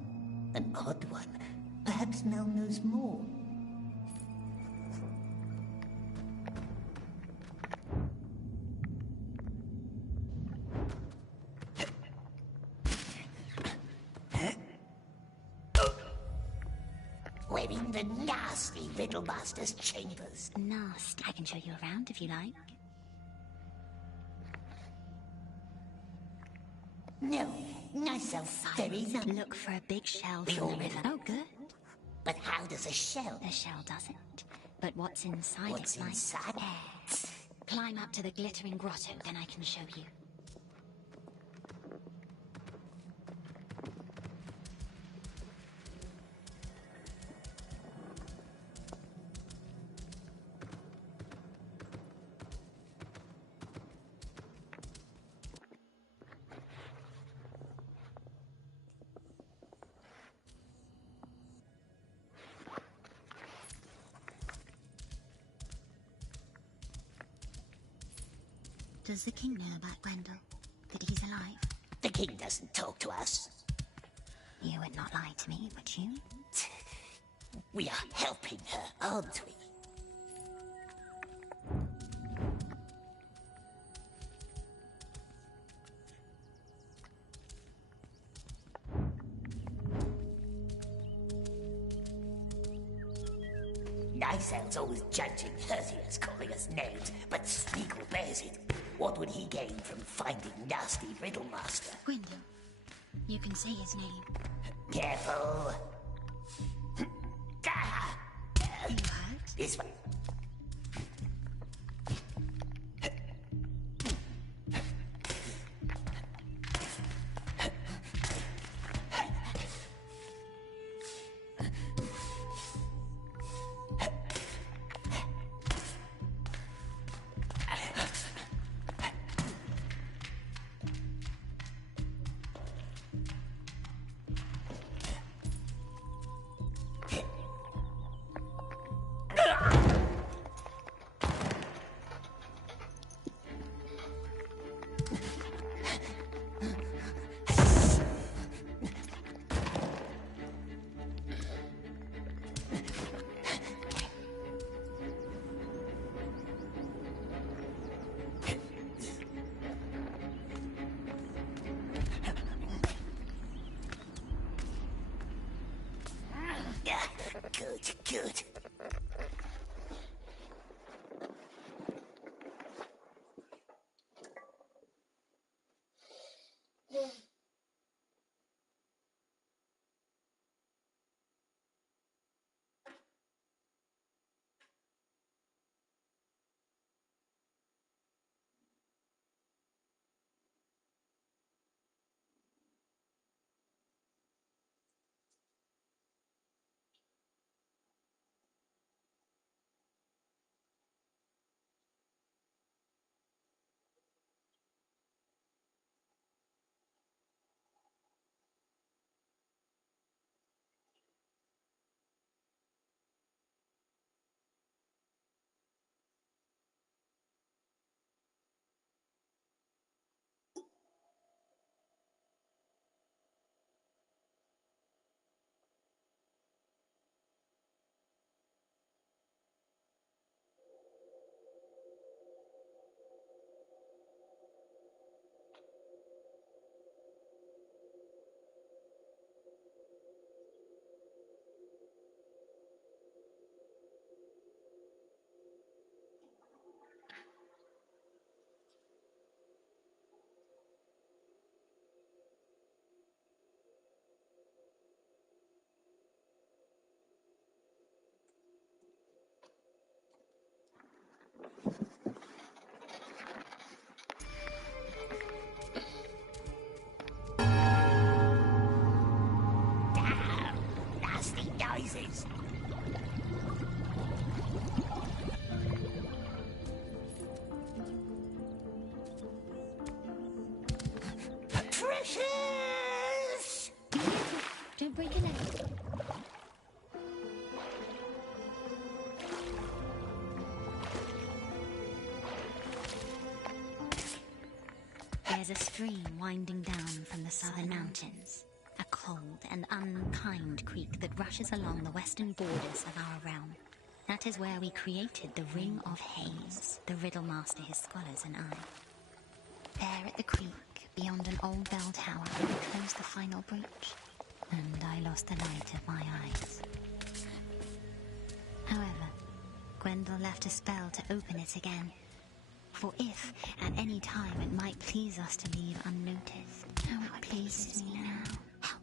An odd one. Perhaps Mel knows more. We're in the nasty Riddlemaster's chambers. Nasty. I can show you around if you like. No, nice elf, very nice. Look for a big shell from the river. Oh, good. But how does a shell? The shell doesn't. But what's inside What's it might. inside? Climb up to the glittering grotto, then I can show you. does the king know about Grendel? That he's alive? The king doesn't talk to us. You would not lie to me, would you? We are helping her, aren't we? Nice Elf's always judging Herthiers, calling us names, but Smeagol bears it. What would he gain from finding nasty Riddlemaster? Grendel. You can say his name. Careful. You hurt? This way. Good. noises. Precious! Don't break a leg. There's a stream winding down from the southern mountains. A cold and unkind creek that rushes along the western borders of our realm. That is where we created the Ring of Haze, the Riddlemaster, his scholars, and I. There at the creek, beyond an old bell tower, we closed the final breach, and I lost the light of my eyes. However, Grendel left a spell to open it again. For if, at any time, it might please us to leave unnoticed, how it pleases me now.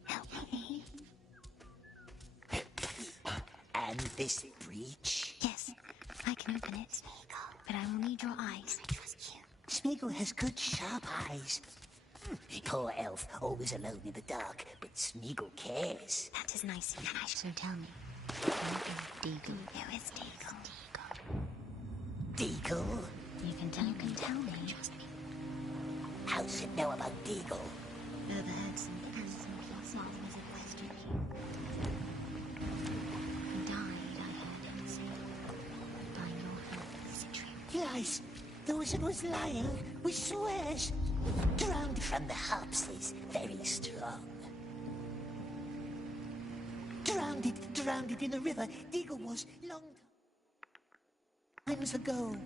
Help me. And this breach? Yes, I can open it, Smeagol, but I will need your eyes. I trust you. Smeagol has good, sharp eyes. Poor elf, always alone in the dark, but Smeagol cares. That is nice of you. So tell me, Deagle. Who is Deagle? Deagle? You can tell me. Trust me. How does it know about Deagle? Overheard some things and was a question. He died, I heard him say. By your hand, is it true? Lies. The wizard was lying. We swears. Drowned from the hops is very strong. Drowned in a river. Deagle was long times ago.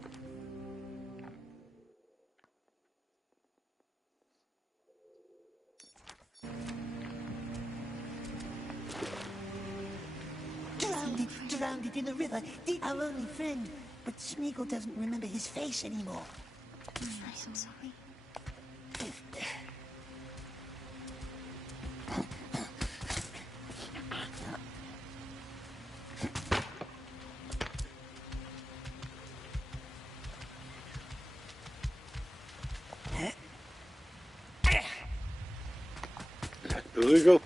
Drowned in a river. Our only friend. But Smeagol doesn't remember his face anymore. I'm so sorry. Illegal.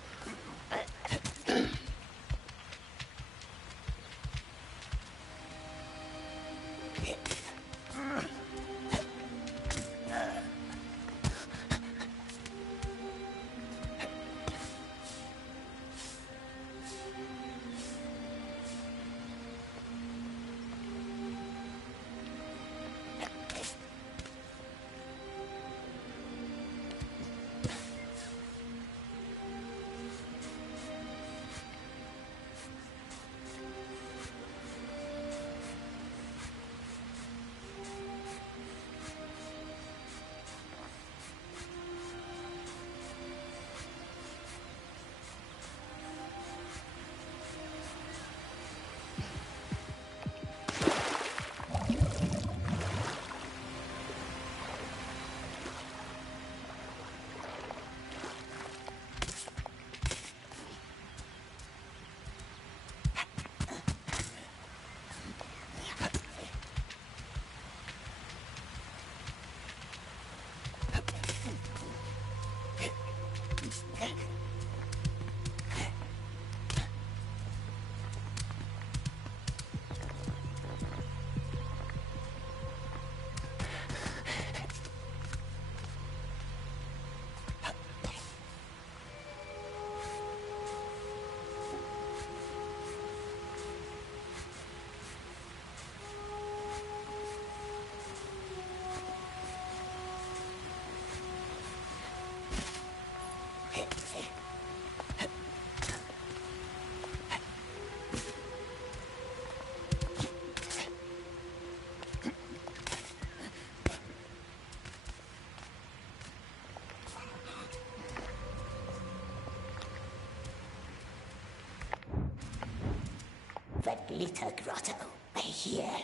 The glitter grotto. Here.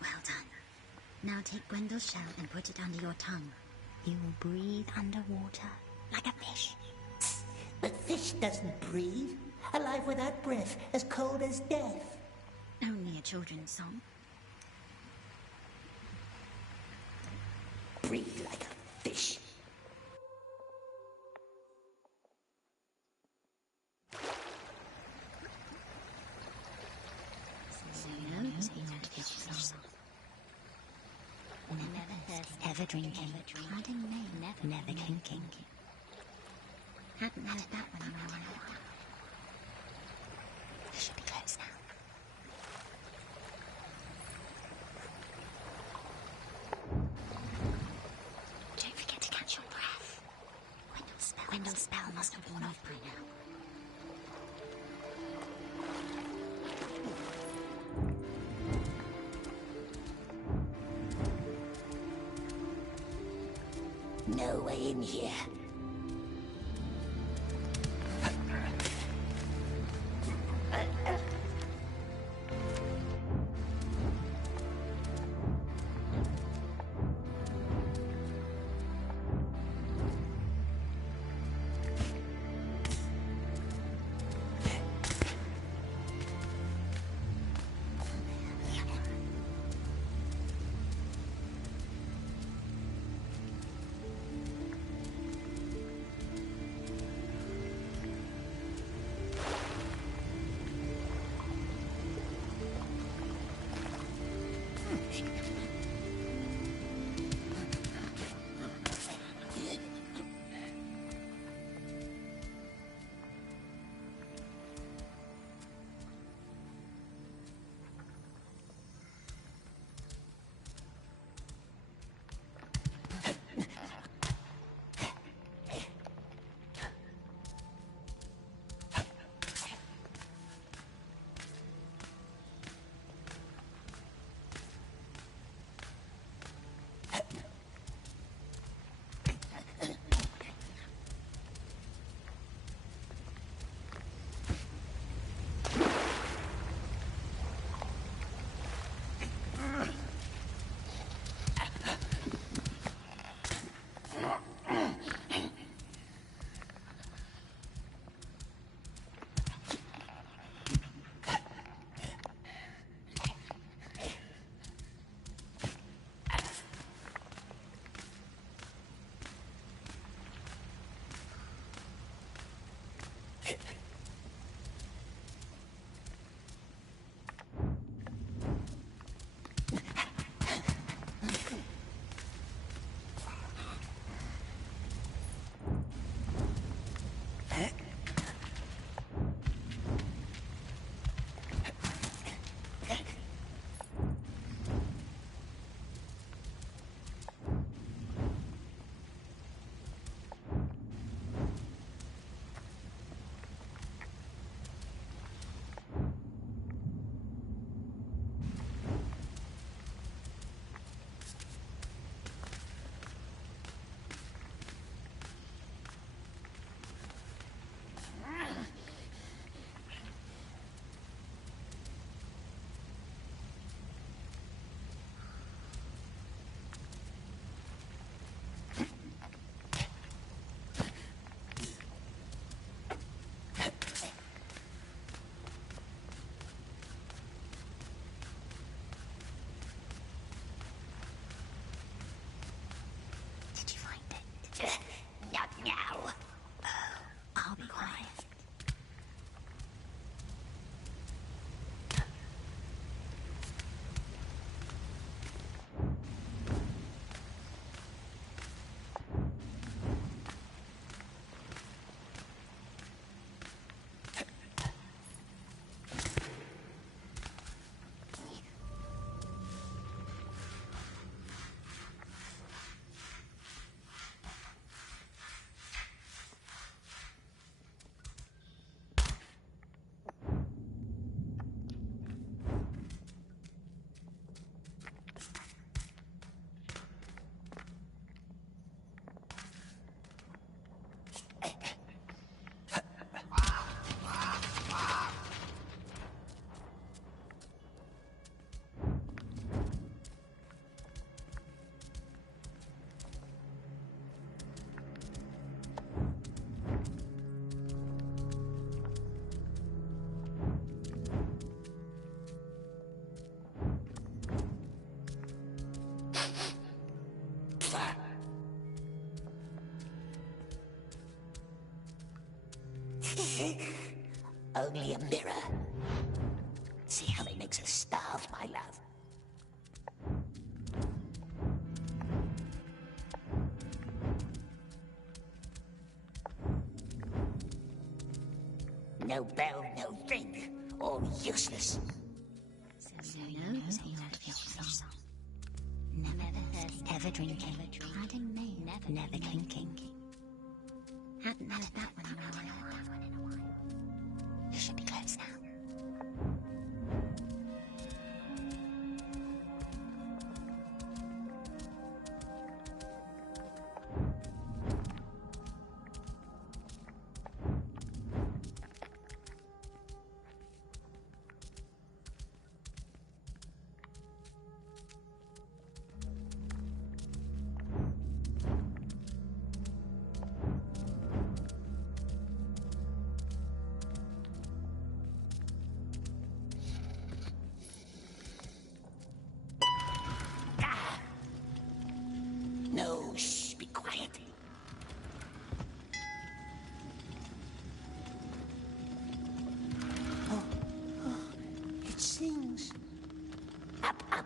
Well done. Now take Gwendel's shell and put it under your tongue. You will breathe underwater like a fish. But fish doesn't breathe. Alive without breath, as cold as death. Only a children's song. Breathe like a fish. Ever drinking, never clinking. Hadn't heard that one in a while. Should be close now. Don't forget to catch your breath. Gwendel's spell must have worn off by now. No way in here. Only a mirror. See how it makes us starve, my love. No bell, no ring. All useless. So no taste of your song. Never thirsty, ever drinking, cladding made, never clinking. Hadn't heard that one in a while. You should be close now. No, shh, be quiet. Oh, it sings. Up, up.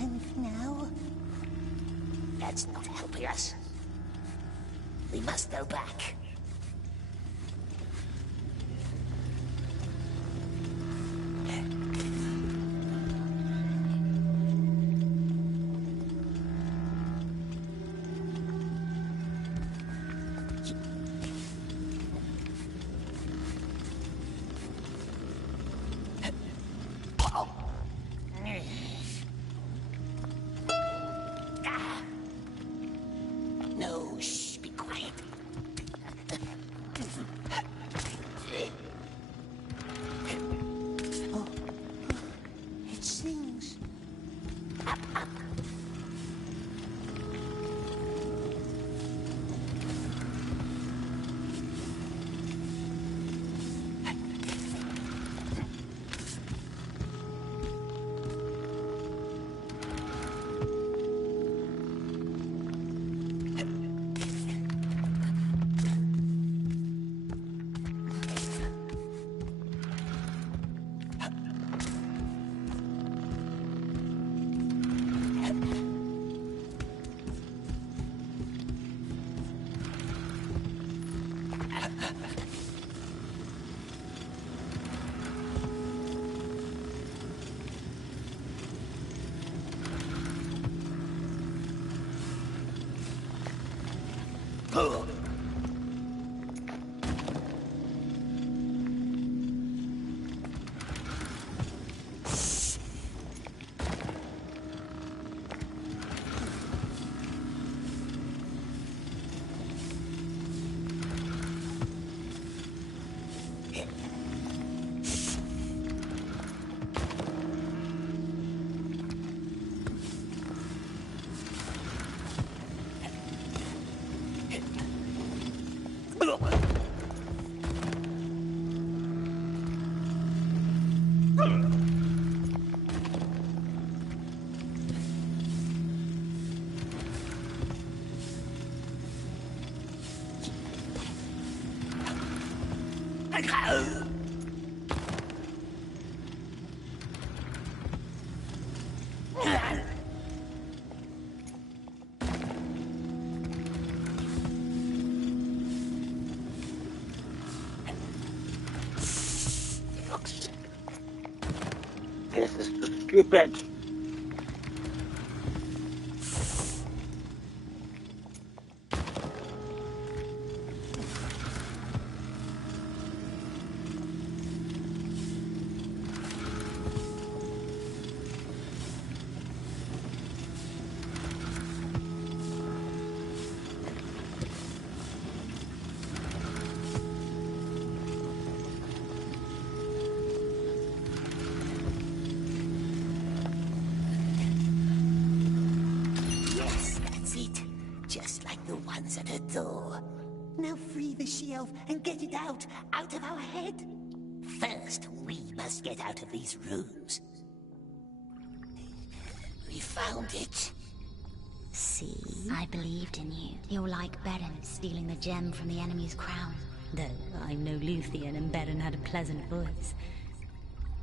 And now? That's not helping us. We must go back. No, shh, be quiet. This is so stupid. Just like the ones at her door. Now free the she-elf and get it out of our head. First, we must get out of these rooms. We found it. See? I believed in you. You're like Beren stealing the gem from the enemy's crown. Though I'm no Luthien and Beren had a pleasant voice.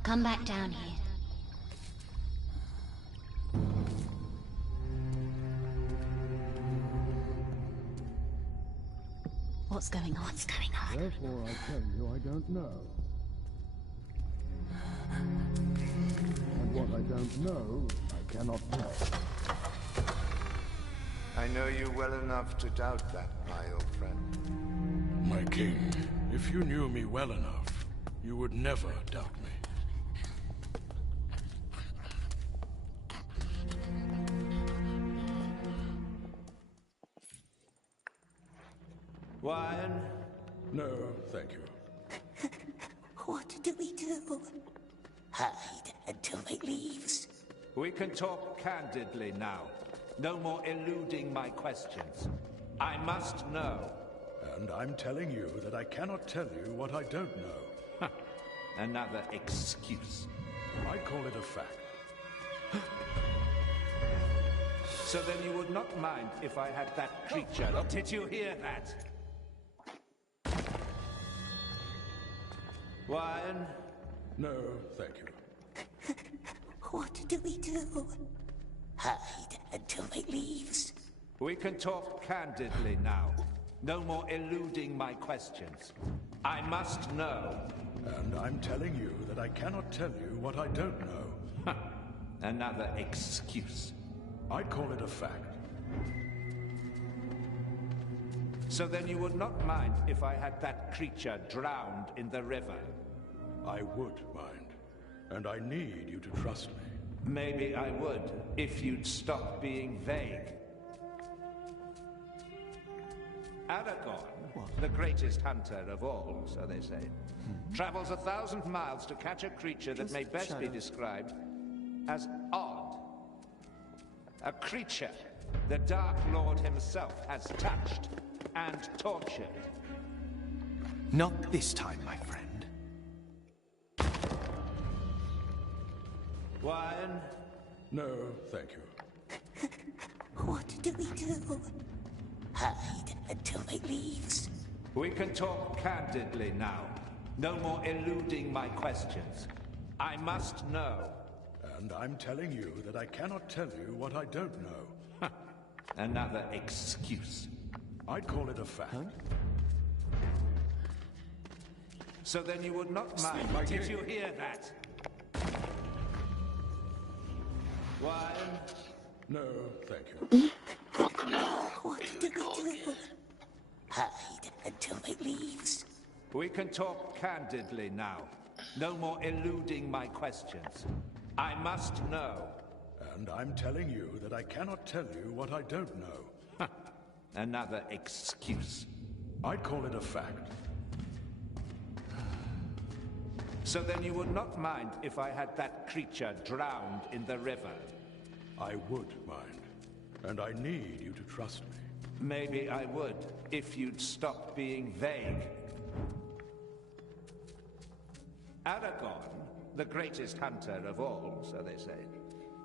Come back down here. What's going on? What's going on? Therefore I tell you I don't know. And what I don't know, I cannot tell. I know you well enough to doubt that, my old friend. My king, if you knew me well enough, you would never doubt me. Wine? No, thank you. What do we do? Hide until it leaves. We can talk candidly now. No more eluding my questions. I must know. And I'm telling you that I cannot tell you what I don't know. Another excuse. I call it a fact. So then you would not mind if I had that creature. Did you hear that? Wine? No, thank you. What do we do? Hide until it leaves. We can talk candidly now. No more eluding my questions. I must know. And I'm telling you that I cannot tell you what I don't know. Another excuse. I call it a fact. So then you would not mind if I had that creature drowned in the river? I would mind. And I need you to trust me. Maybe I would, if you'd stop being vague. Aragorn, the greatest hunter of all, so they say, travels 1,000 miles to catch a creature that may best be described as odd. A creature the Dark Lord himself has touched and tortured. Not this time, my friend. Wine? No, thank you. What do we do? Hide until it leaves. We can talk candidly now. No more eluding my questions. I must know. And I'm telling you that I cannot tell you what I don't know. Another excuse. I'd call it a fact. So then you would not mind. Did you hear that? Wine? No, thank you. What do we do? Hide until it leaves. We can talk candidly now. No more eluding my questions. I must know. And I'm telling you that I cannot tell you what I don't know. Another excuse. I'd call it a fact. So then you would not mind if I had that creature drowned in the river? I would mind. And I need you to trust me. Maybe I would, if you'd stop being vague. Aragorn, the greatest hunter of all, so they say,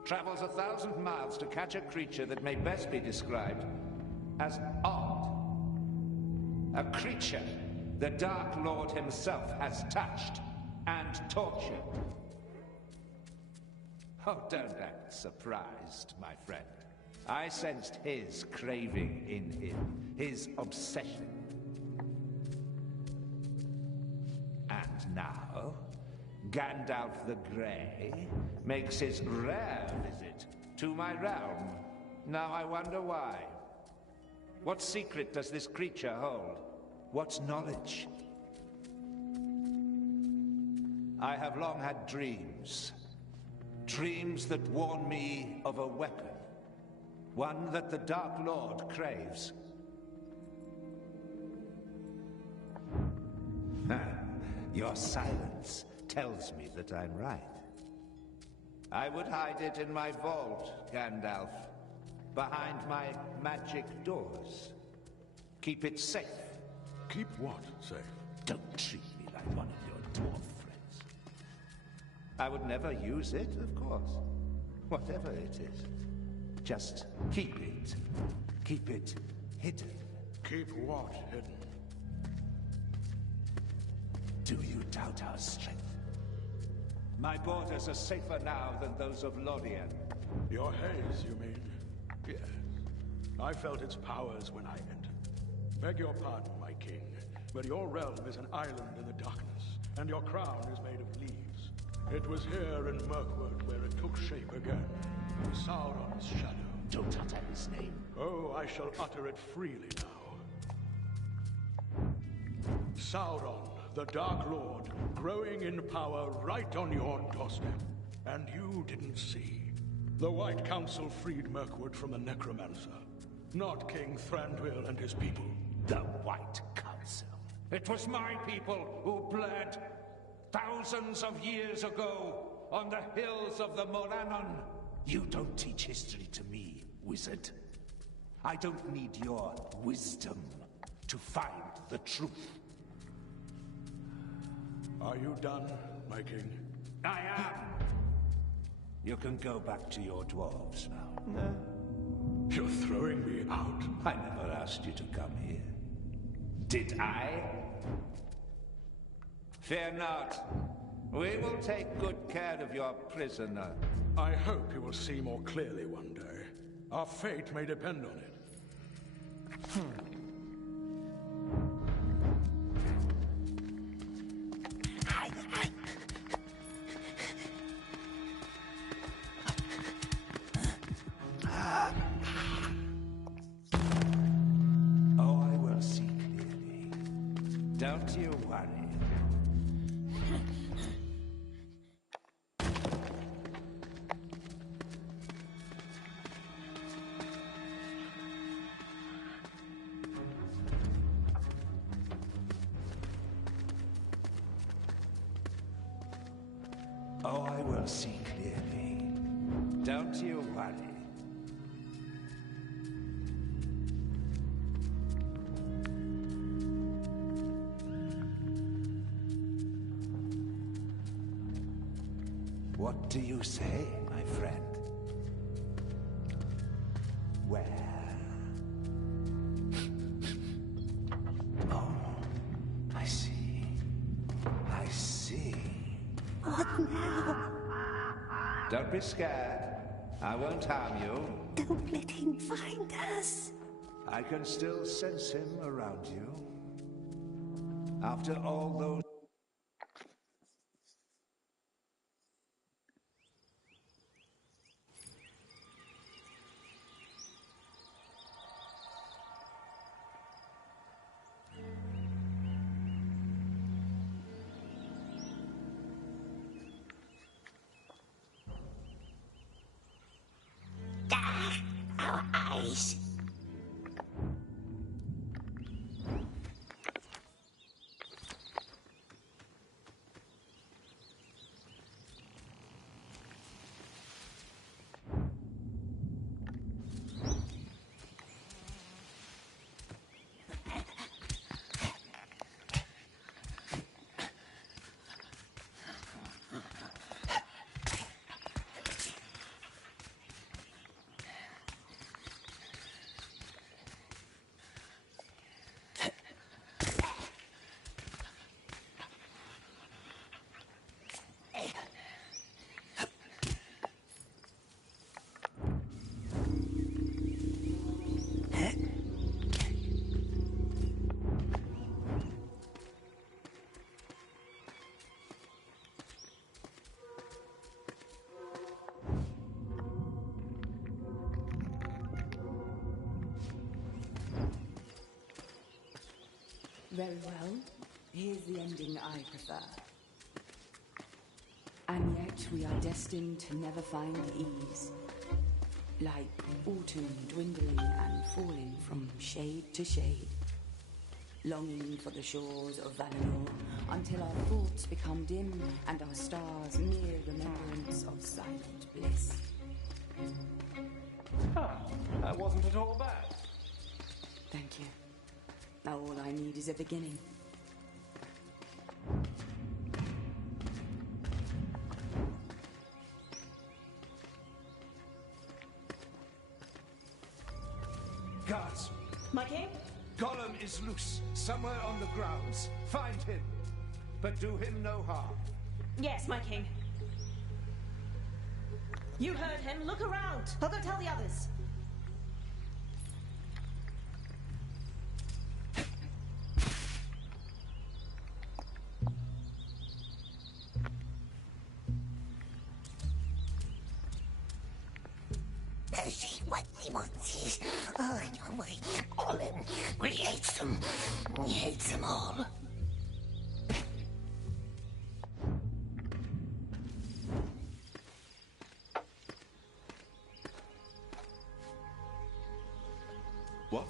travels 1,000 miles to catch a creature that may best be described as odd. A creature the Dark Lord himself has touched and tortured. Oh, don't act surprised, my friend. I sensed his craving in him, his obsession. And now, Gandalf the Grey makes his rare visit to my realm. Now I wonder why. What secret does this creature hold? What knowledge? I have long had dreams. Dreams that warn me of a weapon. One that the Dark Lord craves. Your silence tells me that I'm right. I would hide it in my vault, Gandalf. Behind my magic doors. Keep it safe. Keep what safe? Don't treat me like one of your dwarf friends. I would never use it, of course. Whatever it is. Just keep it. Keep it hidden. Keep what hidden? Do you doubt our strength? My borders are safer now than those of Lorien. Your haze, you mean? Yes. I felt its powers when I entered. Beg your pardon, my king, but your realm is an island in the darkness, and your crown is made of leaves. It was here in Mirkwood where it took shape again. Sauron's shadow. Don't utter his name. Oh, I shall utter it freely now. Sauron, the Dark Lord, growing in power right on your doorstep. And you didn't see. The White Council freed Mirkwood from the Necromancer. Not King Thranduil and his people. The White Council. It was my people who bled thousands of years ago on the hills of the Morannon. You don't teach history to me, wizard. I don't need your wisdom to find the truth. Are you done, my king? I am. You can go back to your dwarves now. No. You're throwing me out. I never asked you to come here. Did I? Fear not. We will take good care of your prisoner. I hope you will see more clearly one day. Our fate may depend on it. Oh, I will see clearly. Don't you worry. Oh, I will see clearly. Don't you worry. What do you say, my friend? Well... Oh, I see. I see. What now? Don't be scared. I won't harm you. Don't let him find us. I can still sense him around you. After all those... Our eyes. Very well. Here's the ending I prefer. And yet we are destined to never find ease. Like autumn dwindling and falling from shade to shade. Longing for the shores of Valinor until our thoughts become dim and our stars mere remembrance of silent bliss. Ah, that wasn't at all bad. Thank you. Now all I need is a beginning. Guards! My king? Gollum is loose, somewhere on the grounds. Find him, but do him no harm. Yes, my king. You heard him. Look around. I'll go tell the others. See what he wants. Oh, wait, Gollum. He hates them. He hates them all. What?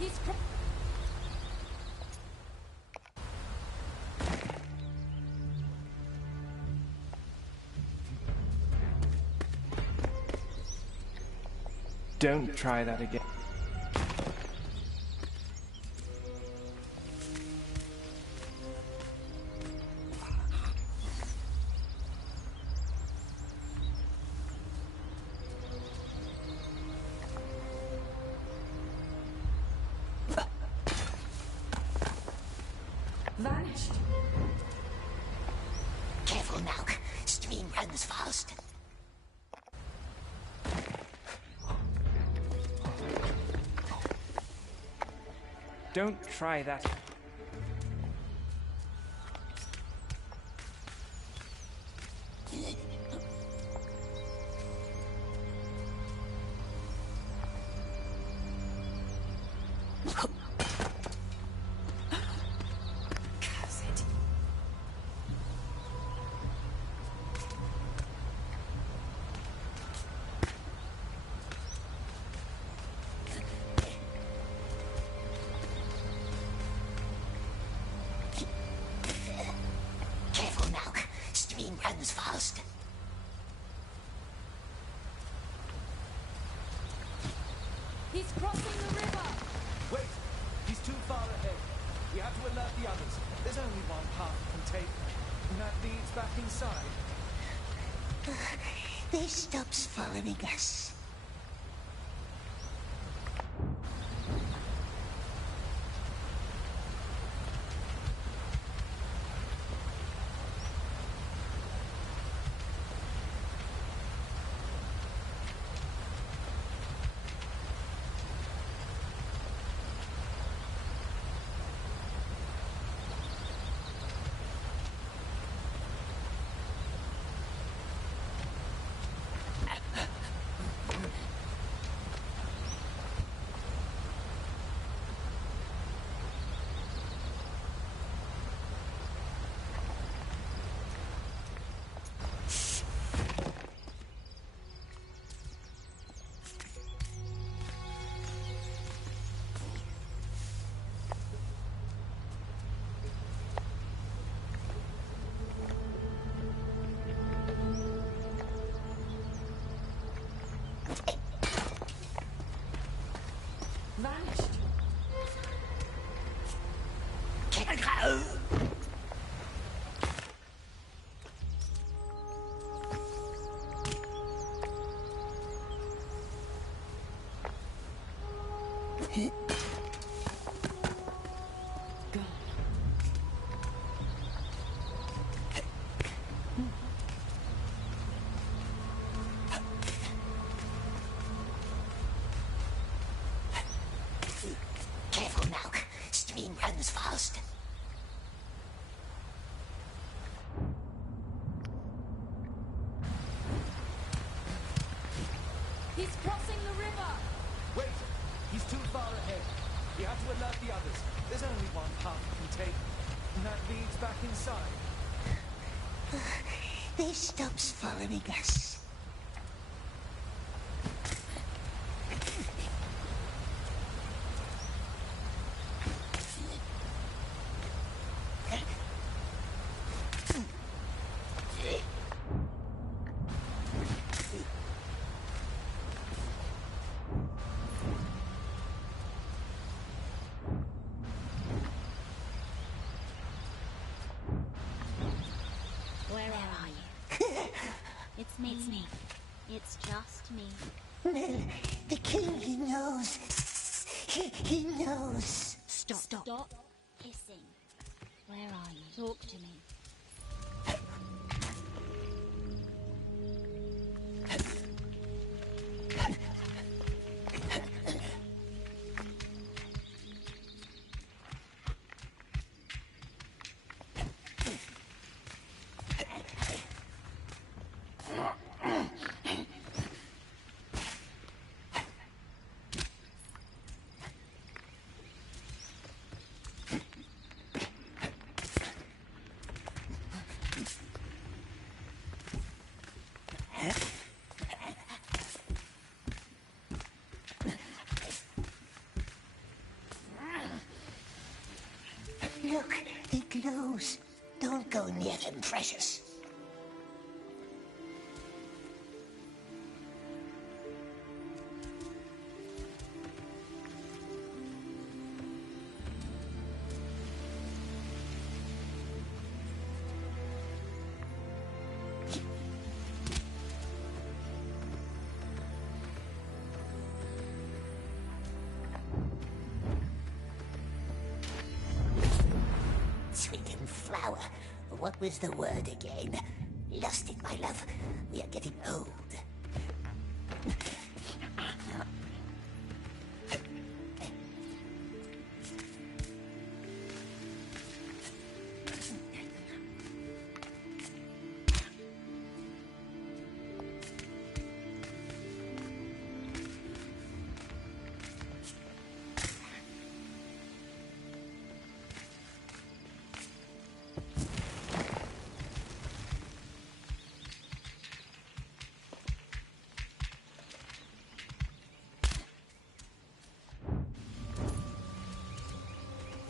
He's Don't try that again. vanished. Careful now. Stream runs fast. Don't try that. Careful now. Stream runs fast. He's crossing the river. Wait! He's too far ahead. We have to alert the others. There's only one path we can take, and that leads back inside. They stops following us. Careful now. Stream runs fast. He's crossing the river! Wait! He's too far ahead. We have to alert the others. There's only one path we can take, and that leads back inside. They stops following us. Where are you? It's me. It's just me. Mel, the king, he knows. He knows. Stop hissing. Where are you? Talk to me. Look, it glows. Don't go near them, precious. Swinging flower. What was the word again? Lost it, my love. We are getting old.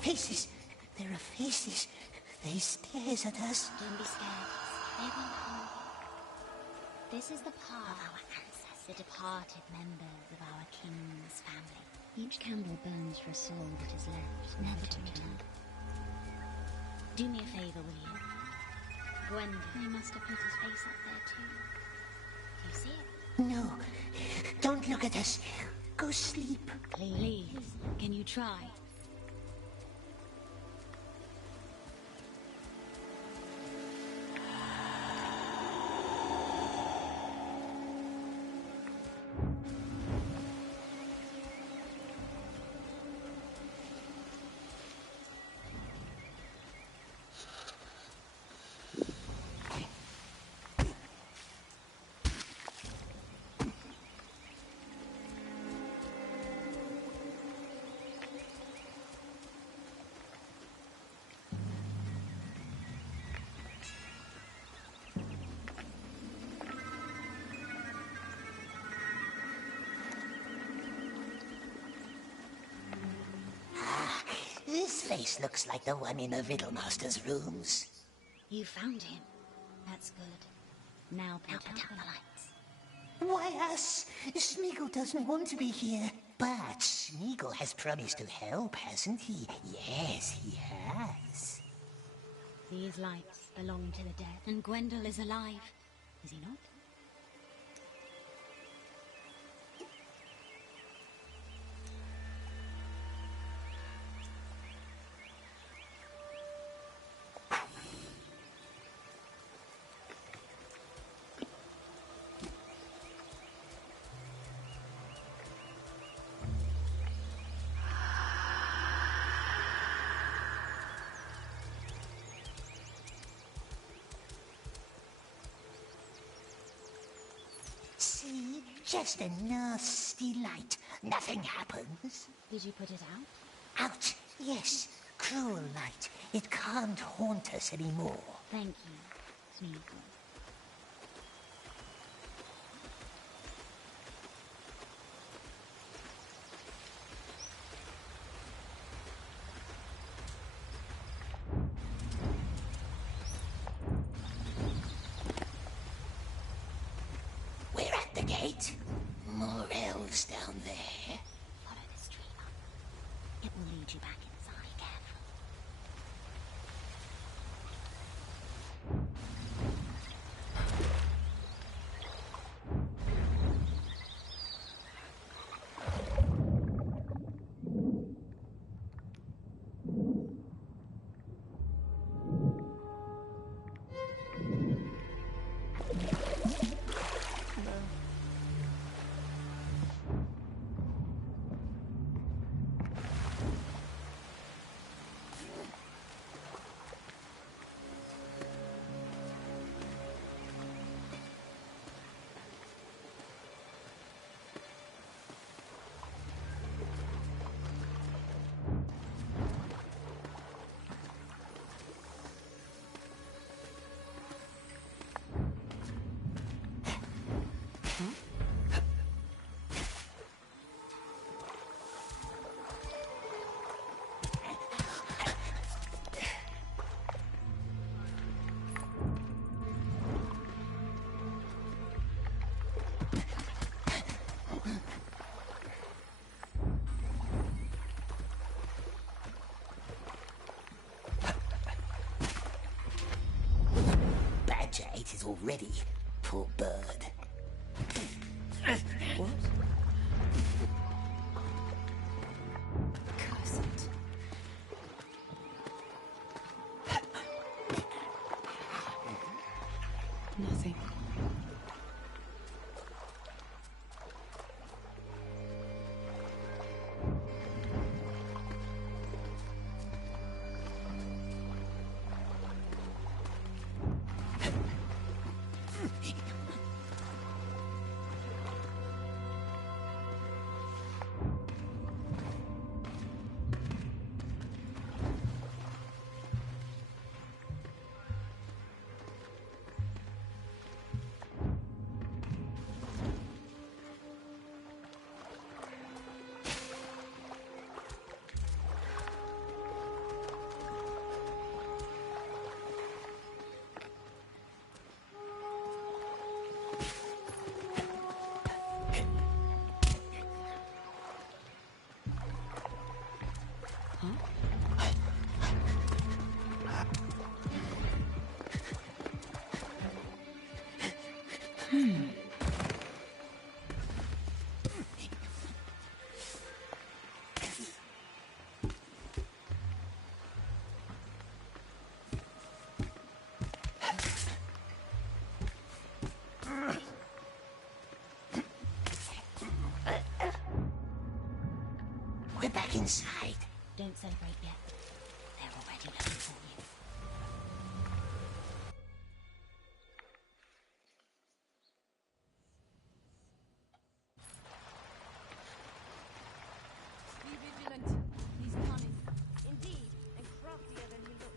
Faces. There are faces. They stares at us. Don't be scared. They won't harm you. This is the path of our ancestors, the departed members of our king's family. Each candle burns for a soul that is left, never to return. Do me a favor, will you? Gwenda, they must have put his face up there too. Do you see it? No. Don't look at us. Go sleep. Please, can you try? This face looks like the one in the Riddlemaster's rooms. You found him. That's good. Now put out the lights. Why us? Smeagol doesn't want to be here. But Smeagol has promised to help, hasn't he? Yes, he has. These lights belong to the dead. And Gwendol is alive. Is he not? just a nasty light. Nothing happens. Did you put it out? Out, yes. Cruel light. It can't haunt us anymore. Thank you, Smeagol. We're at the gate. More elves down there. Follow this tree up. It will lead you back inside. Careful. Badger ate it already. Poor bird. What? Curse it. Nothing. We're back inside. Don't celebrate yet. They're already looking for you. Be vigilant. He's cunning. Indeed, and craftier than he looks.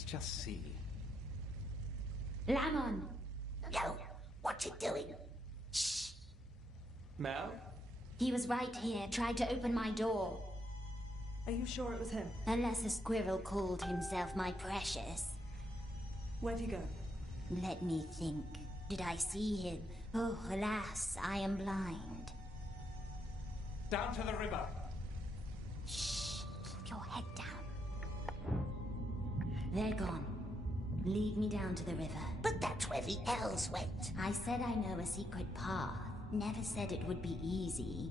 Let's just see. Lamon! No, what you doing? Mel? He was right here, tried to open my door. Are you sure it was him? Unless a squirrel called himself my precious. Where'd he go? Let me think. Did I see him? Oh, alas, I am blind. Down to the river. Shh, keep your head down. They're gone. Lead me down to the river. But that's where the elves went. I said I know a secret path. Never said it would be easy.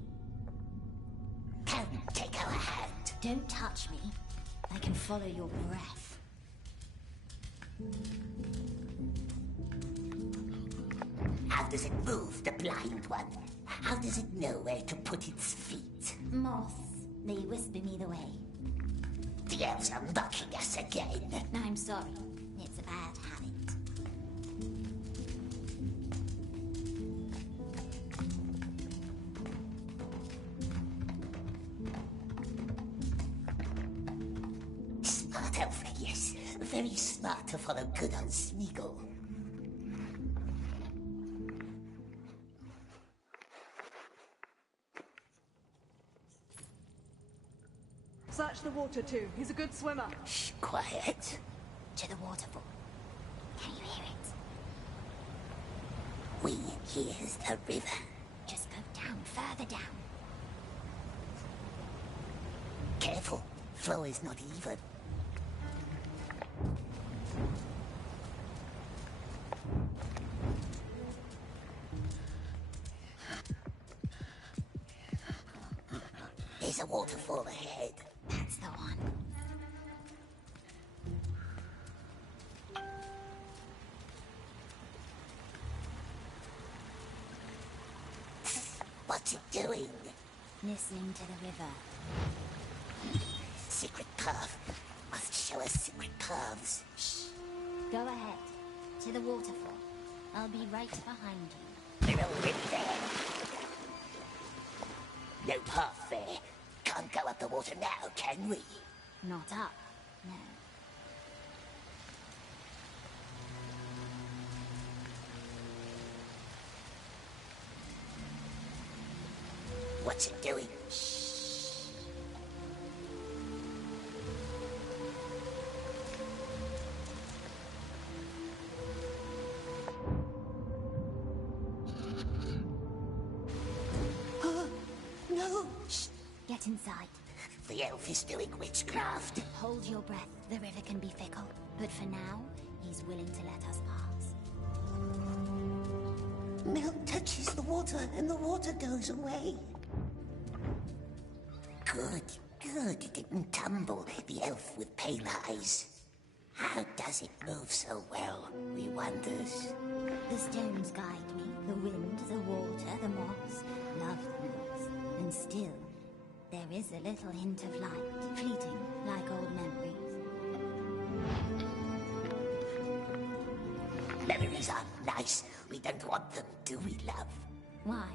Come, take our hand. Don't touch me. I can follow your breath. How does it move, the blind one? How does it know where to put its feet? Moths. They whisper me the way. The elves are mocking us again. I'm sorry. It's a bad habit. Smart elf, yes. Very smart to follow good old Smeagol. Search the water too. He's a good swimmer. Shh, quiet. To the waterfall. Can you hear it? We here's the river. Just go down, further down. Careful, flow is not even. There's a waterfall ahead. That's the one. What's it doing? Listening to the river. Secret path. Must show us secret paths. Shh. Go ahead. To the waterfall. I'll be right behind you. We're already there. No path there. Can't go up the water now, can we? Not up. No. What's it doing? No! Shh. Get inside. The elf is doing witchcraft. Hold your breath. The river can be fickle. But for now, he's willing to let us pass. Mel touches the water and the water goes away. Good, good. It didn't tumble, the elf with pale eyes. How does it move so well, we wonders? The stones guide me. The wind, the water, the moss. Love the moss. And still, there is a little hint of light, fleeting, like old memories. Memories aren't nice. We don't want them, do we, love? Why?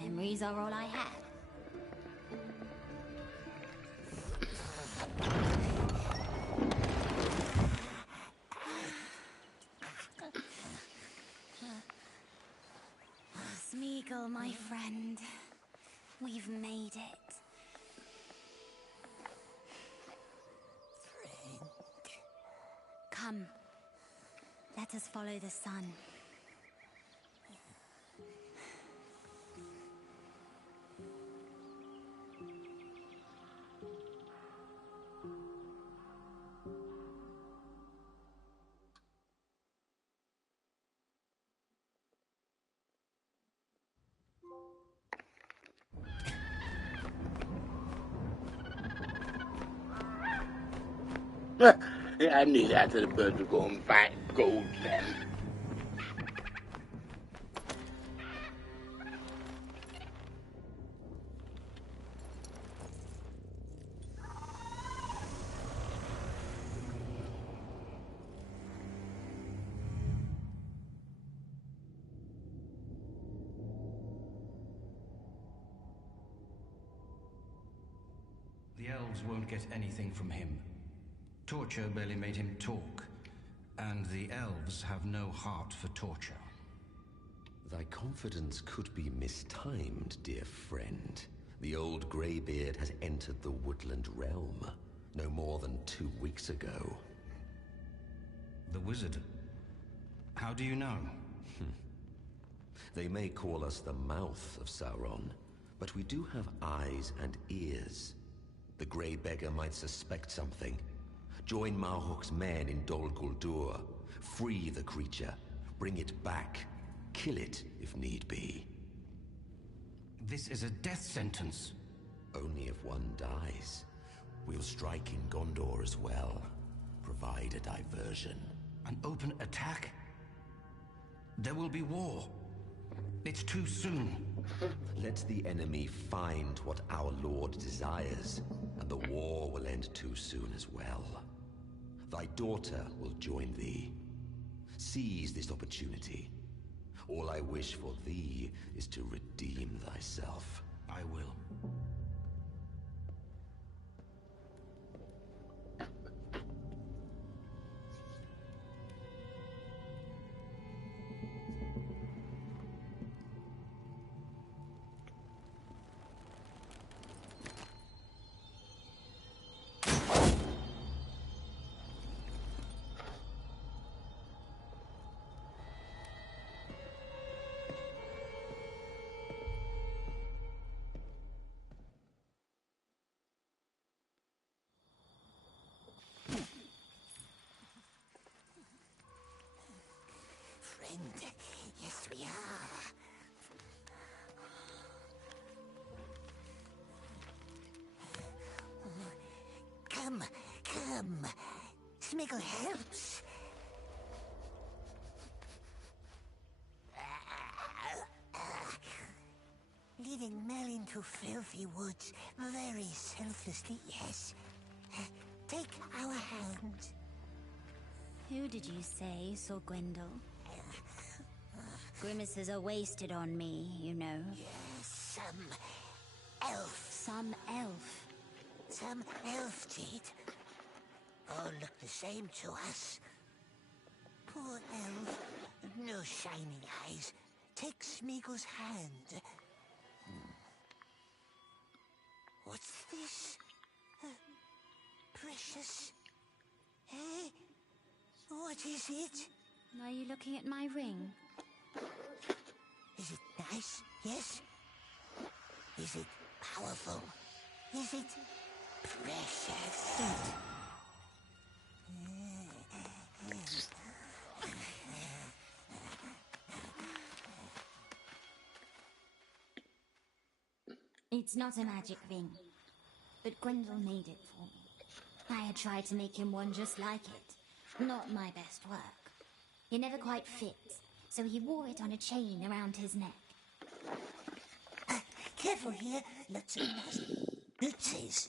Memories are all I have. Smeagol, my friend. We've made it. Friend. Come. Let us follow the sun. I knew that the birds were going back gold then. The elves won't get anything from him. Torture barely made him talk, and the elves have no heart for torture. Thy confidence could be mistimed, dear friend. The old greybeard has entered the woodland realm no more than 2 weeks ago. The wizard? How do you know? They may call us the mouth of Sauron, but we do have eyes and ears. The Grey Beggar might suspect something. Join Marhok's men in Dol Guldur. Free the creature. Bring it back. Kill it, if need be. This is a death sentence. Only if one dies. We'll strike in Gondor as well. Provide a diversion. An open attack? There will be war. It's too soon. Let the enemy find what our Lord desires, and the war will end too soon as well. Thy daughter will join thee. Seize this opportunity. All I wish for thee is to redeem thyself. I will. Yes, we are. Come, come. Smiggle helps. Leading Mel into filthy woods, very selflessly, yes. Take our hand. Who did you say saw Gwendol? Grimaces are wasted on me, you know. Some elf. Some elf? Some elf did. All look the same to us. Poor elf. No shining eyes. Take Smeagol's hand. What's this? Precious. Eh? What is it? Are you looking at my ring? Is it nice? Yes? Is it powerful? Is it precious? It's not a magic ring, but Gwendol made it for me. I had tried to make him one just like it. Not my best work. It never quite fit, so he wore it on a chain around his neck. Careful here, lots of nasty nooses.